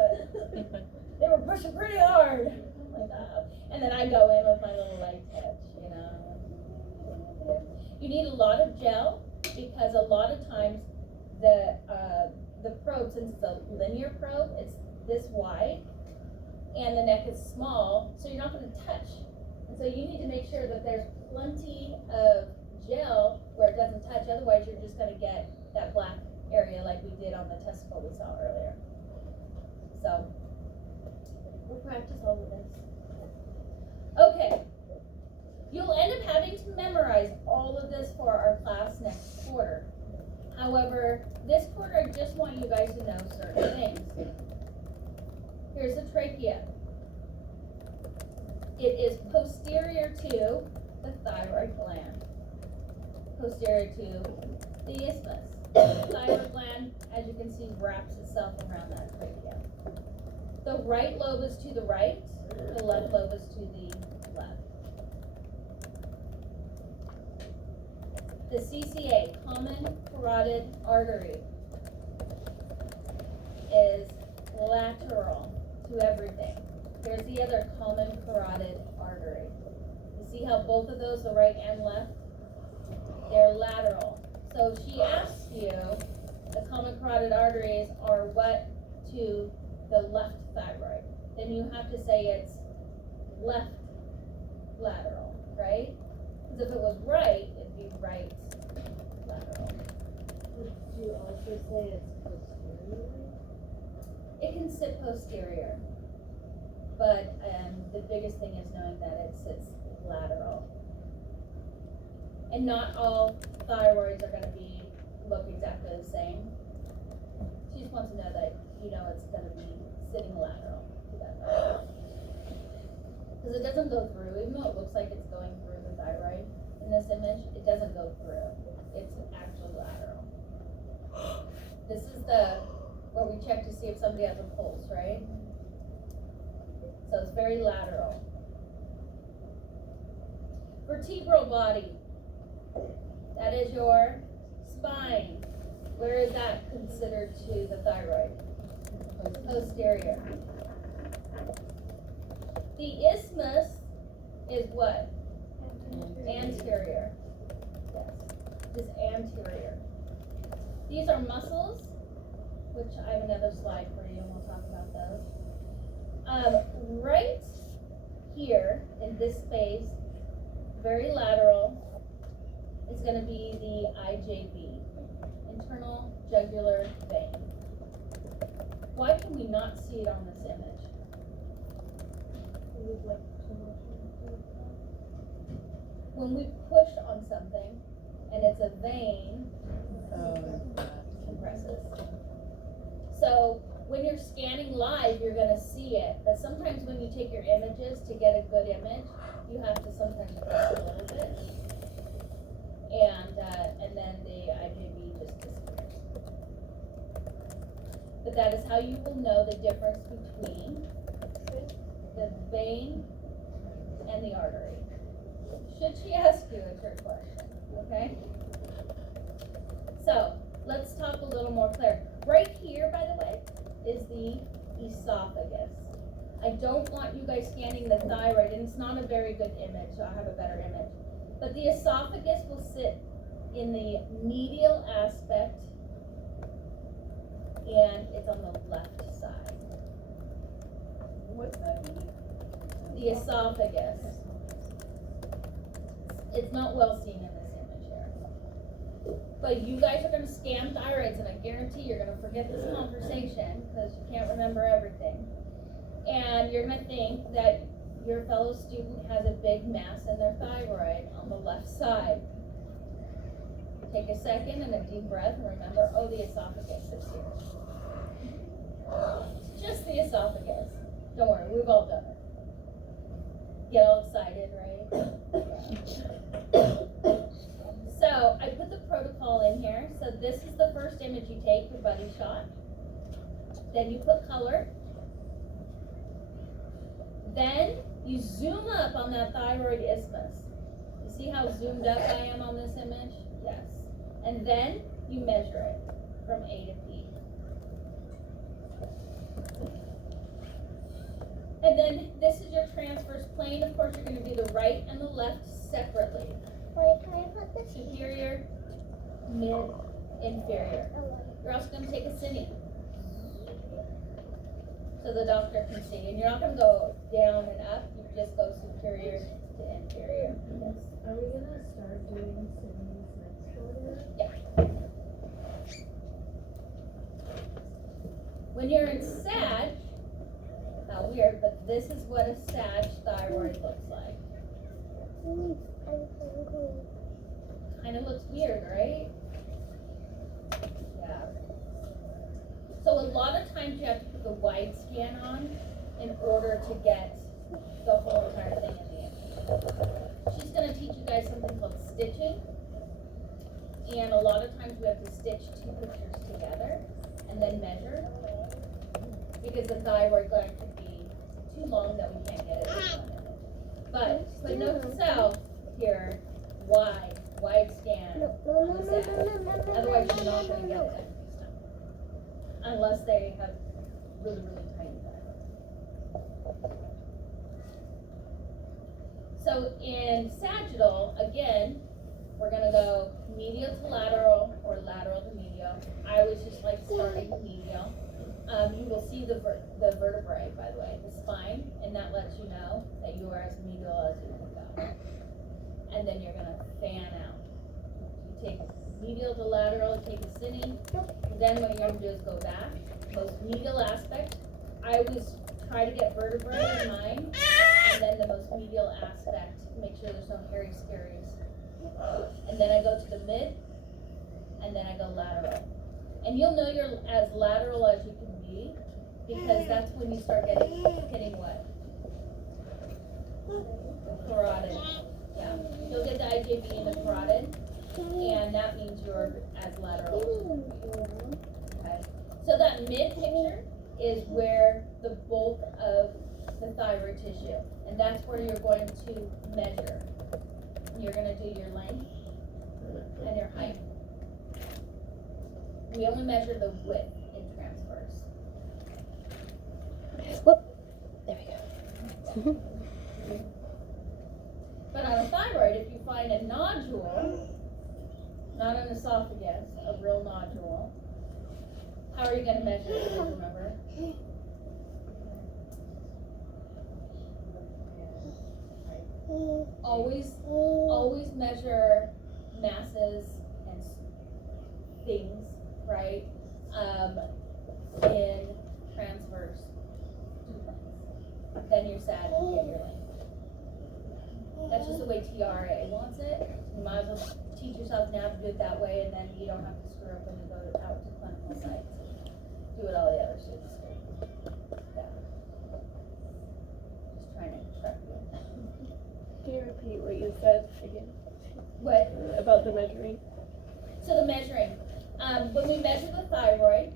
but they were pushing pretty hard. Like that. And then I go in with my little light touch, You need a lot of gel, because a lot of times the probe, since it's a linear probe, it's this wide, and the neck is small, so you're not going to touch. And so you need to make sure that there's plenty of gel where it doesn't touch, otherwise you're just going to get that black area like we did on the testicle we saw earlier. So, we'll practice all of this. Okay. You'll end up having to memorize all of this for our class next quarter. However, this quarter I just want you guys to know certain things. Here's the trachea. It is posterior to the thyroid gland. Posterior to the isthmus. The thyroid gland, as you can see, wraps itself around that trachea. The right lobe is to the right, the left lobe is to the left. The CCA, common carotid artery, is lateral to everything. Here's the other common carotid artery. You see how both of those, the right and left, they're lateral. So if she asks you, the common carotid arteries are what to the left thyroid, then you have to say it's left lateral, right? Because if it was right, it'd be right lateral. Would you also say it's posterior? It can sit posterior, but the biggest thing is knowing that it sits lateral. And not all thyroids are going to look exactly the same. She just wants to know that you know it's gonna be sitting lateral to that thyroid. Because it doesn't go through, even though it looks like it's going through the thyroid in this image, it doesn't go through. It's actually lateral. This is where we check to see if somebody has a pulse, right? So it's very lateral. Vertebral body. That is your spine. Where is that considered to the thyroid? Posterior. The isthmus is what? Anterior. Yes. It is anterior. These are muscles, which I have another slide for you and we'll talk about those. Right here in this space, very lateral, is going to be the IJV, internal jugular vein. Why can we not see it on this image? When we push on something and it's a vein, compresses. So when you're scanning live, you're going to see it, but sometimes when you take your images to get a good image, you have to sometimes press a little bit, and then the IJV just disappears. But that is how you will know the difference between the vein and the artery. Should she ask you a trick question, okay? So, let's talk a little more clear. Right here, by the way, is the esophagus. I don't want you guys scanning the thyroid, and it's not a very good image, so I'll have a better image. But the esophagus will sit in the medial aspect, and it's on the left side. What's that mean? The esophagus. It's not well seen in this image here. But you guys are going to scan thyroids, and I guarantee you're going to forget this conversation because you can't remember everything. And you're going to think that your fellow student has a big mass in their thyroid on the left side. Take a second and a deep breath and remember, oh, the esophagus is here. Just the esophagus. Don't worry, we've all done it. Get all excited, right? So I put the protocol in here. So this is the first image you take, your buddy shot. Then you put color. Then you zoom up on that thyroid isthmus. You see how zoomed up I am on this image? Yes. And then you measure it from A to P. And then this is your transverse plane. Of course, you're going to do the right and the left separately. Wait, can I put this? Superior, mid, inferior. You're also going to take a cine, so the doctor can see. And you're not going to go down and up. You just go superior to inferior. Yes. Are we gonna start doing cities next quarter? Yeah. When you're in Sag, how weird, but this is what a Sag thyroid looks like. Kind of looks weird, right? Yeah. So a lot of times you have to put the wide scan on in order to get the whole entire thing in the image. She's going to teach you guys something called stitching. And a lot of times we have to stitch two pictures together and then measure. Because the thyroid gland could be too long that we can't get it in one image. But note to self here, wide scan on the Sag. Otherwise you're not going to get it. Unless they have really, really tiny thyroid. So in sagittal, again, we're going to go medial to lateral or lateral to medial. I always just like starting medial. You will see the vertebrae, by the way, the spine, and that lets you know that you are as medial as you can go. And then you're going to fan out. You take medial to lateral, take a cine. Then what you're going to do is go back. Most medial aspect, I always try to get vertebrae in mind, and then the most medial aspect, make sure there's no hairy scaries. And then I go to the mid, and then I go lateral. And you'll know you're as lateral as you can IJV, because that's when you start hitting what? The carotid. Yeah, you'll get the IJV in the carotid, and that means you're as lateral. Okay, so that mid picture is where the bulk of the thyroid tissue, and that's where you're going to measure. You're going to do your length and your height. We only measure the width in transfers. Whoop. There we go. But on a thyroid, if you find a nodule, not an esophagus, a real nodule, how are you going to measure it? Do you remember? Always measure masses and things, right? In transverse. Then you're sad and get your length. That's just the way TRA wants it. You might as well teach yourself now to do it that way, and then you don't have to screw up when you go out to clinical sites. Do what all the other students do. Yeah. Just trying to instruct you. Can you repeat what you said again What? about the measuring? So the measuring. When we measure the thyroid,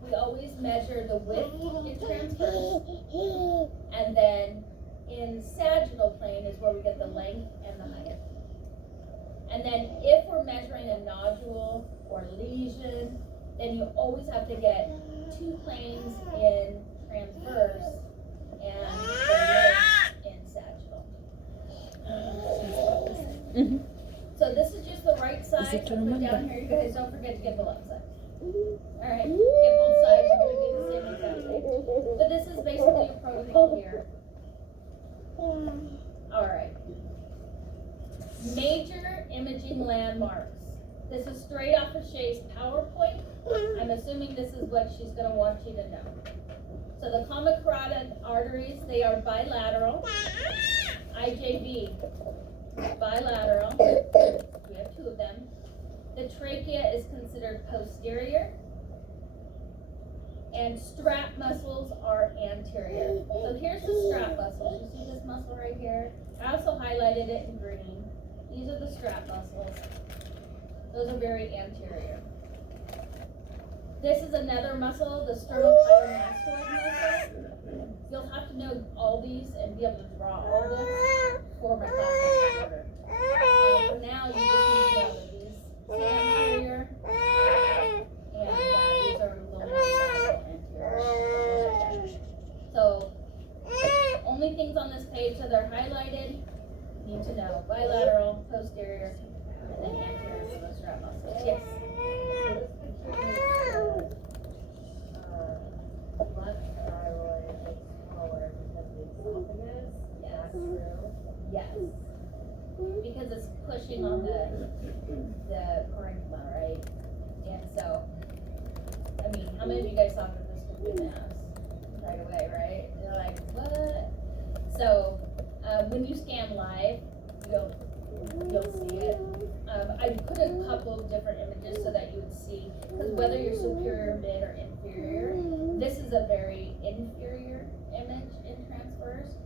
we always measure the width in transverse, and then in sagittal plane is where we get the length and the height. And then if we're measuring a nodule or lesion, then you always have to get 2 planes in transverse and the length in sagittal. So this is just the right side. Easy to So put remember. down here, you guys don't forget to get the left side. Alright, get both sides, you're gonna do the same exact thing. But this is basically your protocol here. Alright. Major imaging landmarks. This is straight off of Shay's PowerPoint. I'm assuming this is what she's gonna want you to know. So the common carotid arteries, they are bilateral. IJV, bilateral. We have 2 of them. The trachea is considered posterior. And strap muscles are anterior. So here's the strap muscles. You see this muscle right here? I also highlighted it in green. These are the strap muscles. Those are very anterior. This is another muscle, the sternocleidomastoid muscle. You'll have to know all these and be able to draw all this for my class order. For now, you just need to know that these say anterior, and these are a little more lateral anterior. So, only things on this page that are highlighted, you need to know bilateral, posterior, and then anterior for the strap muscles. Yes. Left thyroid is smaller because the esophagus. Yes. That's true. Yes. Because it's pushing on the parenchyma, right? And so, I mean, how many of you guys thought that this would be mass right away, right? They're like, what? So, when you scan live, you'll see it. I put a couple of different images so that you would see, because whether you're superior, mid, or inferior, this is a very inferior image in transverse,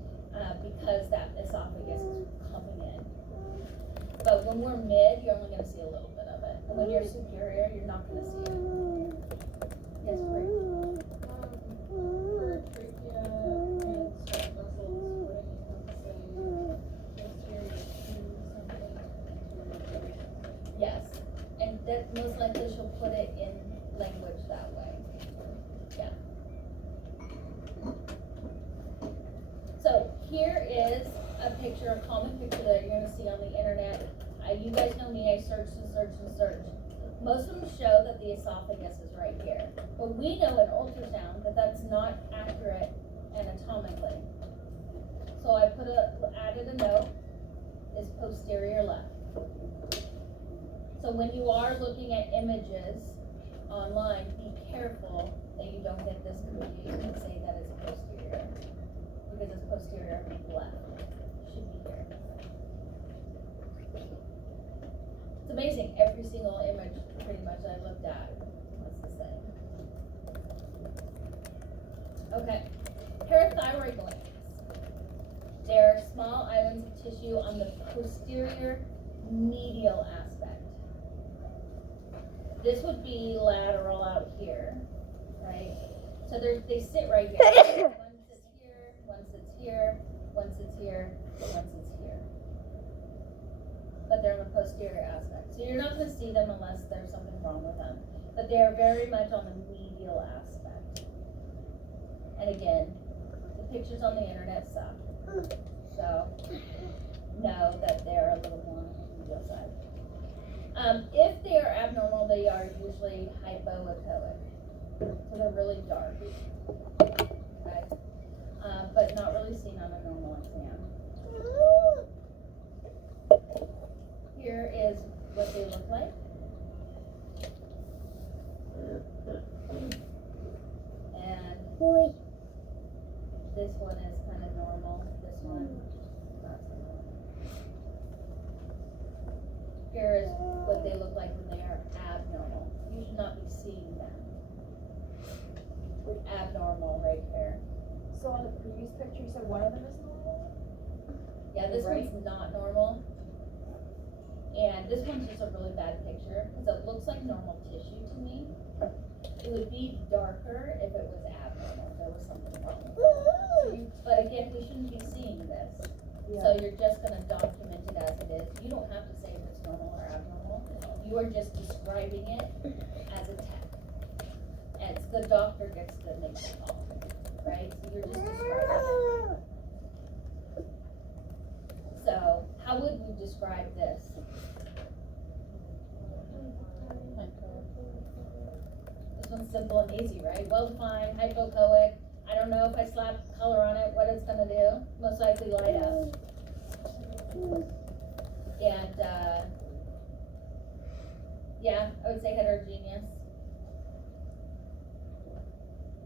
because that esophagus is coming in. But when we're mid, you're only going to see a little bit of it. And when you're superior, you're not going to see it. Yes, Brie? For trachea and strap muscles, what do you say? Posterior to something, anterior to. Yes. And that most likely she'll put it in language that way. Yeah. So here is a picture, a common picture that you're going to see on the internet. You guys know me, I search and search and search. Most of them show that the esophagus is right here. But we know in ultrasound that that's not accurate anatomically. So I added a note, is posterior left. So when you are looking at images online, be careful that you don't get this confused and say that it's posterior. Because it's posterior left. It should be here. It's amazing, every single image pretty much I looked at was the same. Okay, parathyroid glands. They're small islands of tissue on the posterior medial aspect. This would be lateral out here, right? So they sit right here. One sits here, one sits here, one sits here, one sits here. But they're on the posterior aspect. So you're not going to see them unless there's something wrong with them. But they are very much on the medial aspect. And again, the pictures on the internet suck. So know that they're a little more on the medial side. If they are abnormal, they are usually hypoechoic. So they're really dark. Okay? But not really seen on a normal exam. Here is what they look like. And this one is kind of normal. This one, not so normal. Here is what they look like when they are abnormal. You should not be seeing them. Abnormal right here. So on the previous picture, you said one of them is normal? Yeah, this Right. one's not normal. And this one's just a really bad picture because it looks like normal tissue to me. It would be darker if it was abnormal, if there was something wrong with it. But again, we shouldn't be seeing this. So you're just gonna document it as it is. You don't have to say if it's normal or abnormal. You are just describing it as a tech. And the doctor gets to make the call, right? So you're just describing it. So how would we describe this? This one's simple and easy, right? Well defined, hypoechoic. I don't know if I slap color on it, what it's gonna do. Most likely light up. And yeah, I would say heterogeneous.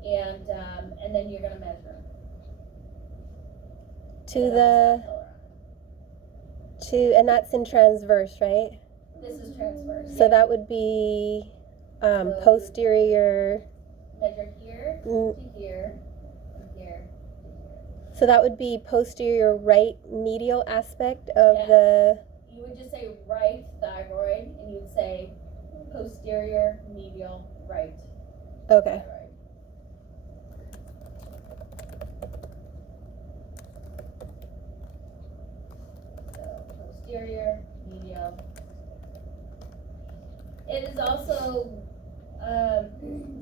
And then you're gonna measure. And that's in transverse, right? This is transverse. So that would be posterior. Measure here to here, and here to here. So that would be posterior right medial aspect of Yes. the. You would just say right thyroid, and you would say posterior medial right Okay. thyroid. So posterior medial. It is also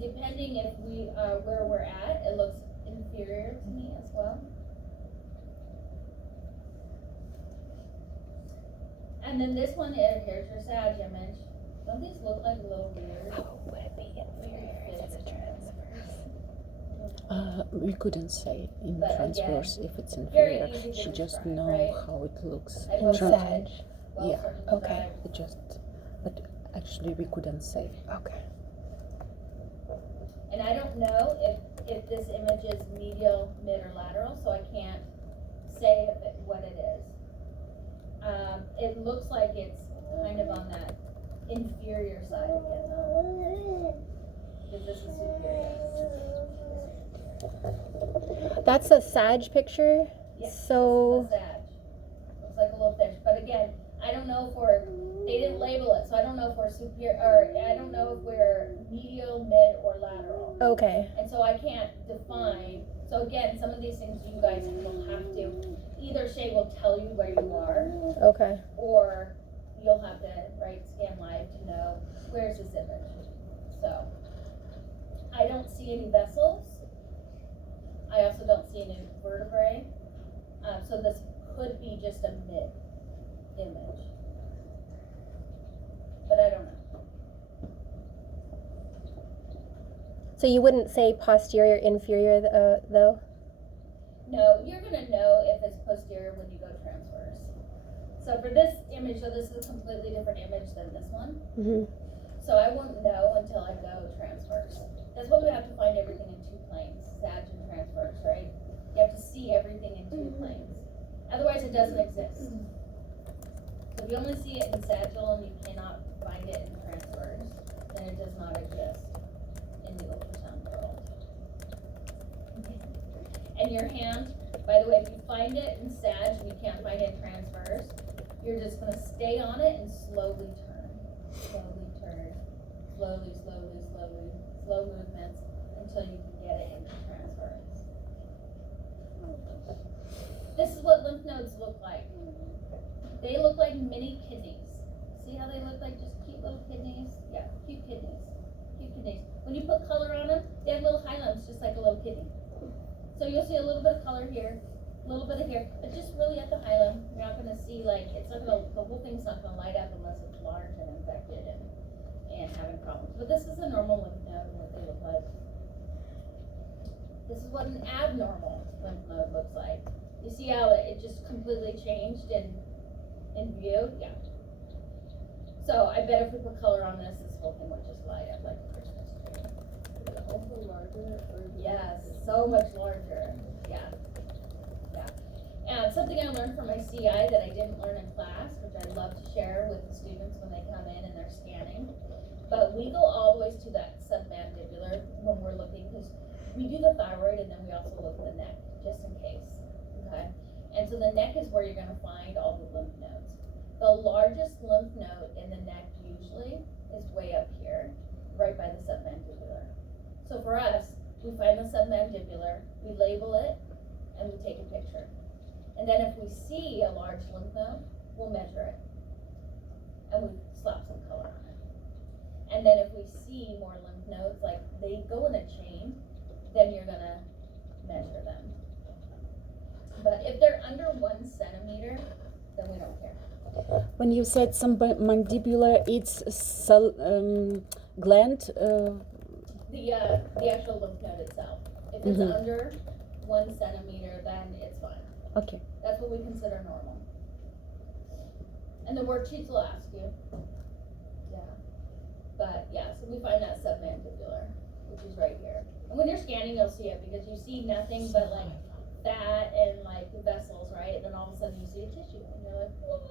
depending if we where we're at, it looks inferior to me as well. And then this one here's your Sag image. Don't these look like a little weird? Oh, would it be inferior if it's a transverse? We couldn't say in But transverse if it's very inferior. easy to She just describe, know right? how it looks. I In hope Sag. well Yeah, circumscribed. okay. But actually we couldn't say. Okay. And I don't know if this image is medial, mid, or lateral, so I can't say what it is. It looks like it's kind of on that inferior side again, though. Because this is superior. That's a Sag picture. Yes, So this is a Sag. Looks like a little fish, but again, I don't know if they didn't label it, so I don't know if we're superior, or I don't know if we're medial, mid, or lateral. okay. And so I can't define, so again, some of these things you guys will have to, either Shay will tell you where you are, Okay. or you'll have to, scan live to know, where's this image? So, I don't see any vessels. I also don't see any vertebrae. So this could be just a mid image. But I don't know. So you wouldn't say posterior, inferior, though? No, you're gonna know if it's posterior when you go transverse. So for this image, so this is a completely different image than this one. Mm-hmm. So I won't know until I go transverse. That's why we have to find everything in two planes, Sag and transverse, right? You have to see everything in two planes. Otherwise it doesn't exist. So if you only see it in sagittal and you cannot find it in transverse, then it does not exist in the ultrasound world. your hand. By the way, if you find it in Sag and you can't find it in transverse, you're just gonna stay on it and slowly turn. Slowly turn. Slowly, slowly, slowly. Slow movements until you can get it into transverse. This is what lymph nodes look like. They look like mini kidneys. See how they look like just cute little kidneys? Yeah, cute kidneys. Cute kidneys. When you put color on them, they have little highlights just like a little kidney. So you'll see a little bit of color here, a little bit of here, but just really at the hilum. You're not gonna see like, it's not gonna, the whole thing's not gonna light up unless it's large and infected and having problems. But this is a normal lymph node and what they look like. This is what an abnormal lymph node looks like. You see how it just completely changed in view? Yeah. So I bet if we put color on this, this whole thing would just light up like a Christmas tree. Is it also larger or? Yes, so much larger. Yeah. Yeah. And something I learned from my CI that I didn't learn in class, which I love to share with the students when they come in and they're scanning. But we go all the way to that submandibular when we're looking, because we do the thyroid and then we also look at the neck, just in case. Okay? And so the neck is where you're gonna find all the lymph nodes. The largest lymph node in the neck usually is way up here, right by the submandibular. So for us, we find the submandibular, we label it, and we take a picture. And then if we see a large lymph node, we'll measure it. And we slap some color on it. And then if we see more lymph nodes, like they go in a chain, then you're gonna measure them. But if they're under 1 centimeter, then we don't care. When you said some mandibular, it's gland. The actual lymph node itself. If it's under 1 centimeter, then it's fine. Okay. That's what we consider normal. And the worksheets will ask you. Yeah. But yeah, so we find that submandibular, which is right here. And when you're scanning, you'll see it because you see nothing but like fat and like vessels, right? And then all of a sudden you see a tissue and you're like, what?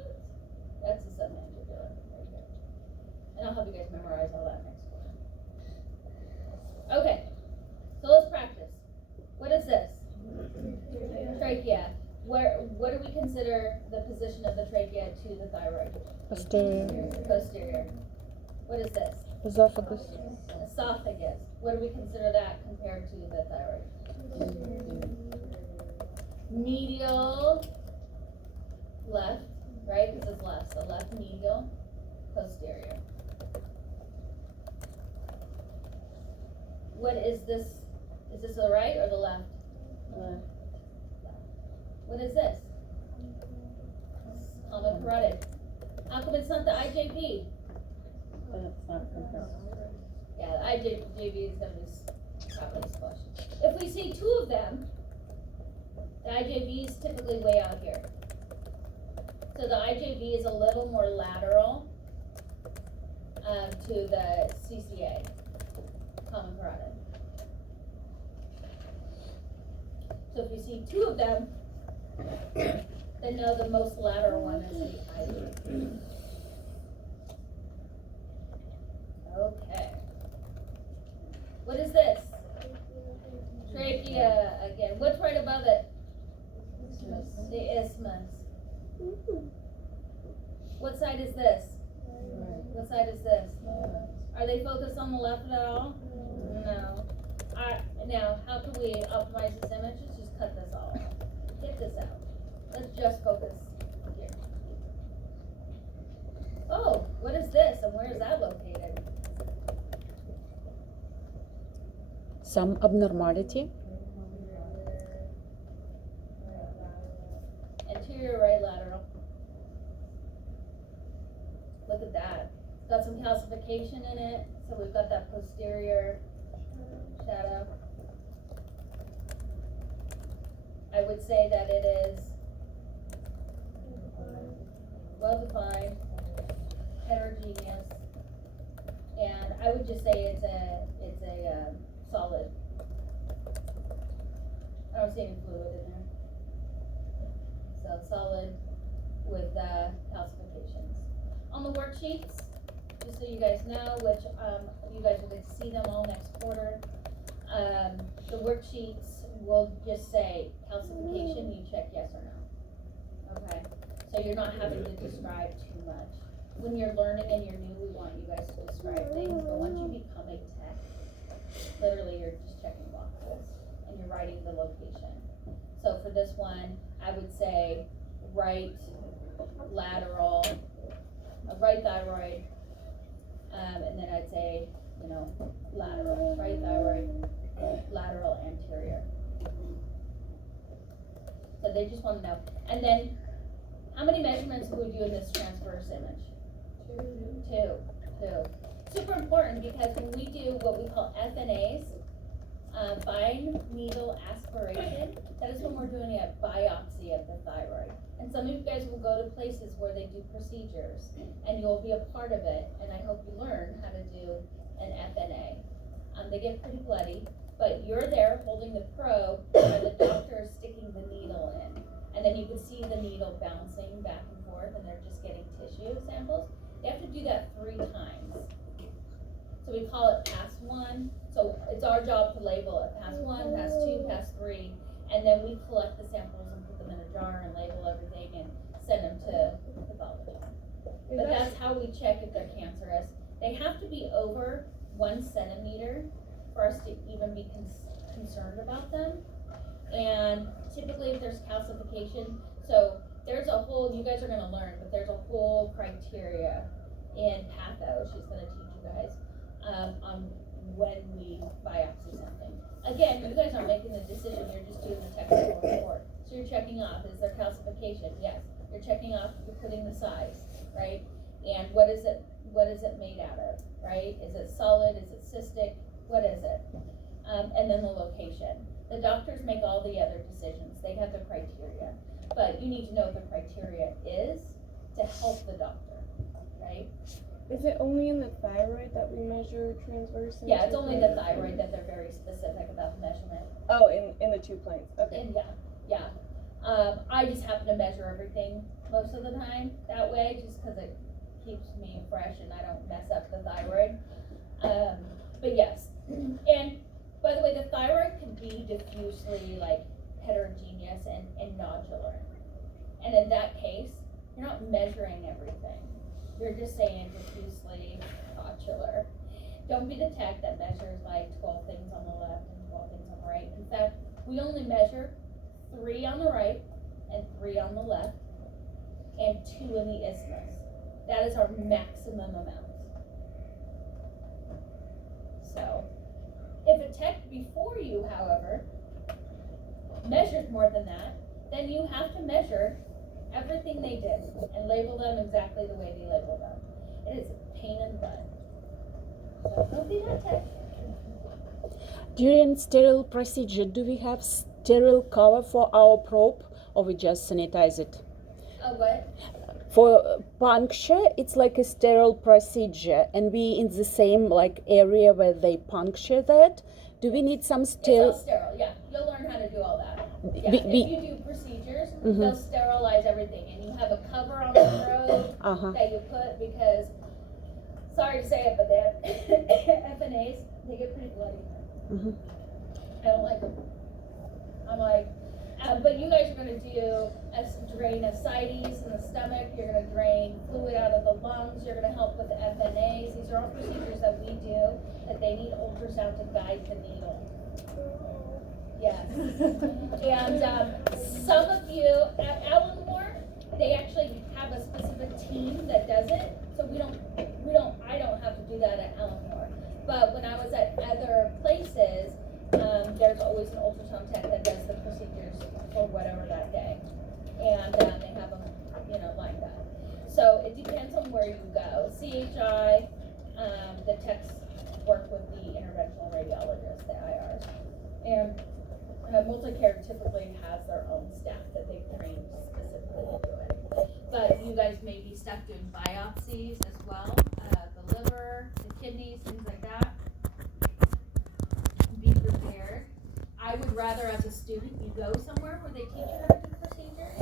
That's the submandibular right here. And I'll help you guys memorize all that next quarter. Okay, so let's practice. What is this? Trachea. What do we consider the position of the trachea to the thyroid? Posterior. Posterior. What is this? Esophagus. Esophagus. What do we consider that compared to the thyroid? Medial, left, right? This is left, so left medial, posterior. What is this? Is this the right or the left? Left. What is this? Common carotid. How come it's not the IJV? But it's not compressed. Yeah, the IJV is gonna be probably this question. If we see two of them, the IJV is typically way out here. So the IJV is a little more lateral to the CCA, common carotid. So if you see two of them, then know the most lateral one is the IJV. Okay. What is this? Trachea again. What's right above it? The isthmus. What side is this? What side is this? Are they focused on the left at all? No. Now, how can we optimize this image? Let's just cut this all out. Get this out. Let's just focus here. Oh, what is this and where is that located? Some abnormality. Anterior right lateral. Look at that. It's got some calcification in it, so we've got that posterior shadow. I would say that it is well defined, heterogeneous, and I would just say it's a solid. I don't see any fluid in there. So solid with calcifications. On the worksheets, just so you guys know, which you guys will get to see them all next quarter. The worksheets we'll just say calcification, you check yes or no. Okay, so you're not having to describe too much. When you're learning and you're new, we want you guys to describe things, but once you become a tech, literally you're just checking boxes and you're writing the location. So for this one, I would say right lateral, right thyroid, and then I'd say, you know, lateral, right thyroid, lateral anterior. So they just want to know. And then, how many measurements do we do in this transverse image? Two. Super important, because when we do what we call FNAs, fine needle aspiration, that is when we're doing a biopsy of the thyroid. And some of you guys will go to places where they do procedures, and you'll be a part of it, and I hope you learn how to do an FNA. They get pretty bloody, but you're there holding the probe, and the doctor is sticking the needle in. And then you can see the needle bouncing back and forth, and they're just getting tissue samples. They have to do that 3 times. So we call it pass 1. So it's our job to label it pass 1, pass 2, pass 3, and then we collect the samples and put them in a jar and label everything and send them to pathology. But that's how we check if they're cancerous. They have to be over 1 centimeter for us to even be concerned about them. And typically if there's calcification, so there's a whole, you guys are gonna learn, but there's a whole criteria in patho, she's gonna teach you guys, on when we biopsy something. Again, you guys aren't making the decision, you're just doing the technical report. So you're checking off, is there calcification? Yes. You're checking off, you're putting the size, right? And what is it made out of, right? Is it solid, is it cystic, what is it? And then the location. The doctors make all the other decisions, they have the criteria. But you need to know what the criteria is to help the doctor, right? Is it only in the thyroid that we measure transverse? Yeah, it's only the thyroid that they're very specific about the measurement. Oh, in the 2 planes. Okay. And yeah. I just happen to measure everything most of the time that way, just because it keeps me fresh and I don't mess up the thyroid. But yes, and by the way, the thyroid can be diffusely like heterogeneous and nodular. And in that case, you're not measuring everything. You're just saying diffusely nodular. Don't be the tech that measures like 12 things on the left and 12 things on the right. In fact, we only measure 3 on the right and 3 on the left and 2 in the isthmus. That is our maximum amount. So, if a tech before you, however, measures more than that, then you have to measure everything they did and label them exactly the way they label them. It is a pain in the butt. So don't be that tech. During sterile procedure, do we have sterile cover for our probe, or we just sanitize it? What? For puncture, it's like a sterile procedure, and we in the same like area where they puncture that. Do we need some It's all sterile? sterile, yeah. You'll learn how to do all that. Yeah. Be- If you do procedures, they'll sterilize everything, and you have a cover on the probe that you put, because, sorry to say it, but they have FNAs, they get pretty bloody. I don't like them. I'm like, but you guys are gonna do drain ascites in the stomach, you're gonna drain fluid out of the lungs, you're gonna help with the FNAs. These are all procedures that we do that they need ultrasound to guide the needle. Yes. And some of you at Ellenmore, they actually have a specific team that does it. So I don't have to do that at Ellenmore. But when I was at other places, there's always an ultrasound tech that does the procedures for whatever that day. And they have them, lined up. So it depends on where you go. CHI, the techs work with the interventional radiologists, the IRs. And multi-care typically has their own staff that they've trained specifically to do it. But you guys may be stuck doing biopsies as well, the liver, the kidneys, things like that. Be prepared. I would rather, as a student, you go somewhere where they teach you how to do procedures,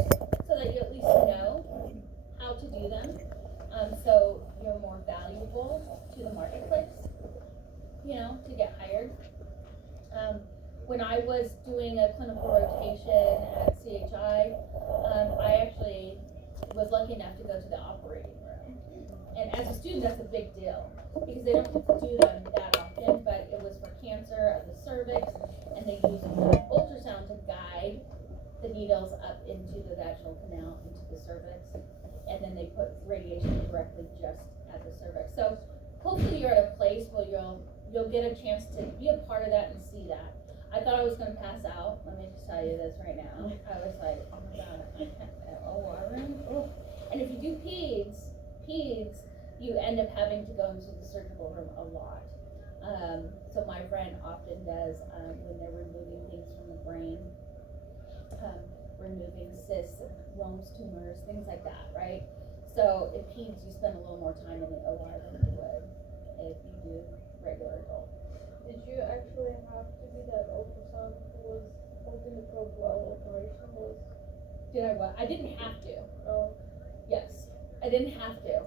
so that you at least know how to do them. So you're more valuable to the marketplace, to get hired. when I was doing a clinical rotation at CHI, I actually was lucky enough to go to the operating room. And as a student, that's a big deal because they don't get to do them that often, but it was for cancer of the cervix, and they use ultrasound to guide the needles up into the vaginal canal, into the cervix, and then they put radiation directly just at the cervix. So hopefully you're at a place where you'll get a chance to be a part of that and see that. I thought I was gonna pass out. Let me just tell you this right now. I was like, oh my god, I can't. OR room. Oh. And if you do peds, you end up having to go into the surgical room a lot. So my friend often does when they're removing things from the brain, removing cysts, Wilms tumors, things like that, right? So in peds, you spend a little more time in the OR than you would if you do regular adult. Did you actually have to do that ultrasound? Was holding the probe while operation was? Did I what? I didn't have to. Oh. Yes, I didn't have to,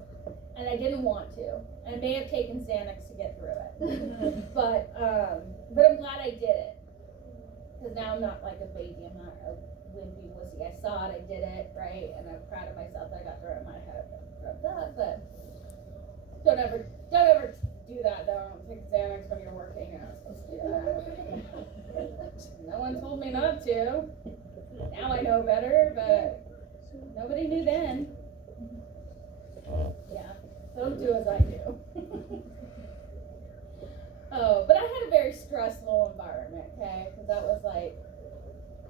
and I didn't want to. I may have taken Xanax to get through it, but I'm glad I did it, because now I'm not like a baby. I'm not a wimpy wussy. I saw it, I did it, right, and I'm proud of myself that I got through it. My head rubbed up, but don't ever do that. Don't take Xanax when you're working. You're not supposed to do that. No one told me not to. Now I know better, but nobody knew then. Yeah, don't do as I do. Oh, but I had a very stressful environment, okay? Because that was like,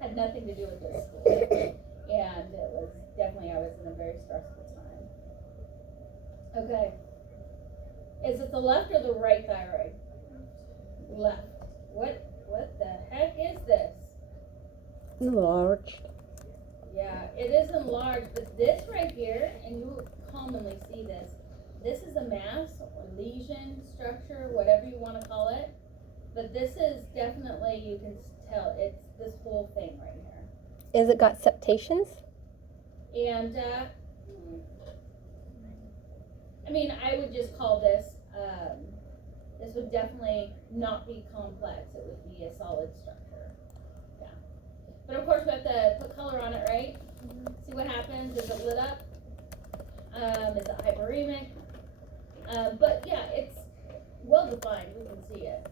had nothing to do with this school. And it was definitely, I was in a very stressful time. Okay. Is it the left or the right thyroid? Left. What the heck is this? Large. Yeah, it is enlarged, but this right here, and you will commonly see this, this is a mass or lesion structure, whatever you want to call it. But this is definitely, you can tell, it's this whole thing right here. Is it got septations? And, I mean, I would just call this, this would definitely not be complex. It would be a solid structure. Yeah. But of course we have to put color on it, right? See what happens. Is it lit up? Is it hyperemic? But yeah, it's well defined. We can see it.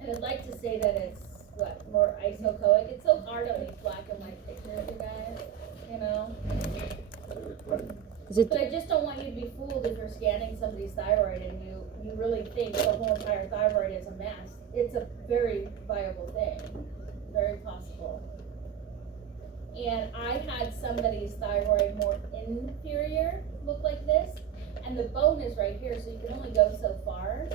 And I'd like to say that it's more isochoic. It's so hard on these black and white pictures, you guys. You know. But I just don't want you to be fooled if you're scanning somebody's thyroid and you really think the whole entire thyroid is a mass. It's a very viable thing, very possible. And I had somebody's thyroid more inferior look like this, and the bone is right here, so you can only go so far.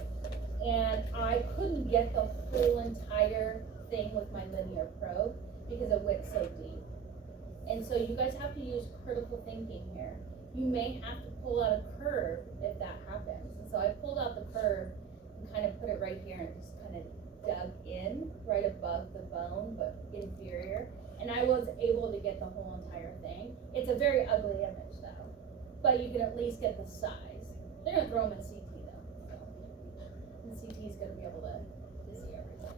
And I couldn't get the whole entire thing with my linear probe because it went so deep. And so you guys have to use critical thinking here. You may have to pull out a curve if that happens. And so I pulled out the curve and kind of put it right here and just kind of dug in right above the bone, but inferior. And I was able to get the whole entire thing. It's a very ugly image though, but you can at least get the size. They're gonna throw them in CT though. So. And CT is gonna be able to see everything.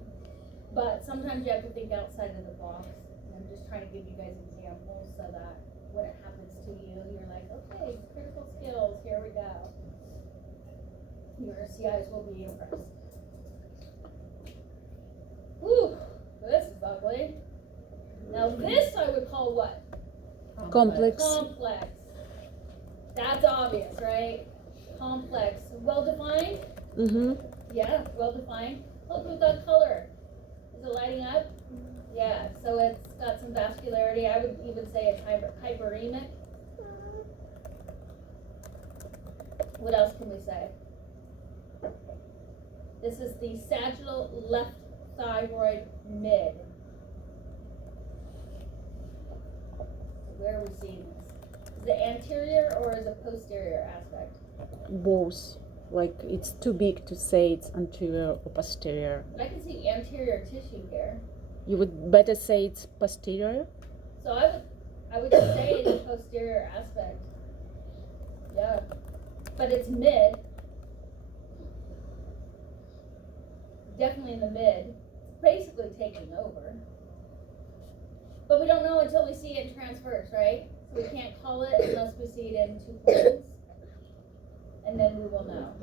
But sometimes you have to think outside of the box. And I'm just trying to give you guys examples so that when it happens to you, you're like, okay, critical skills, here we go. Your CIs will be impressed. Whew, this is ugly. Now this I would call what? Complex. Complex. That's obvious, right? Complex. Well defined? Mm-hmm. Yeah, well defined. Look, we've got color. Is it lighting up? Yeah, so it's got some vascularity. I would even say it's hyperemic. What else can we say? This is the sagittal left thyroid mid. Where are we seeing this? Is it anterior or is it posterior aspect? Both. Like it's too big to say it's anterior or posterior. But I can see anterior tissue here. You would better say it's posterior. So I would say the posterior aspect. Yeah. But it's mid. Definitely in the mid. It's basically taking over. But we don't know until we see it transfers, right? So we can't call it unless we see it in 2 points. And then we will know.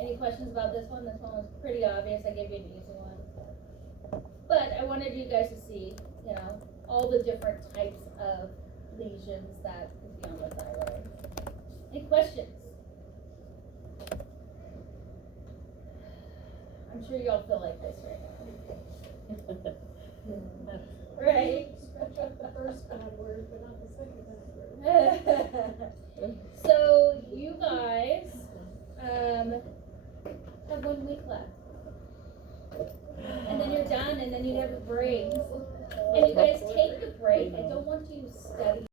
Any questions about this one? This one was pretty obvious. I gave you an easy one. But I wanted you guys to see, you know, all the different types of lesions that could be on the thyroid. Any questions? I'm sure y'all feel like this right now. Right? Scratch out the first bad word, but not the second bad word. So you guys have 1 week left. And then you're done, and then you have a break. And you guys take the break. I don't want you to study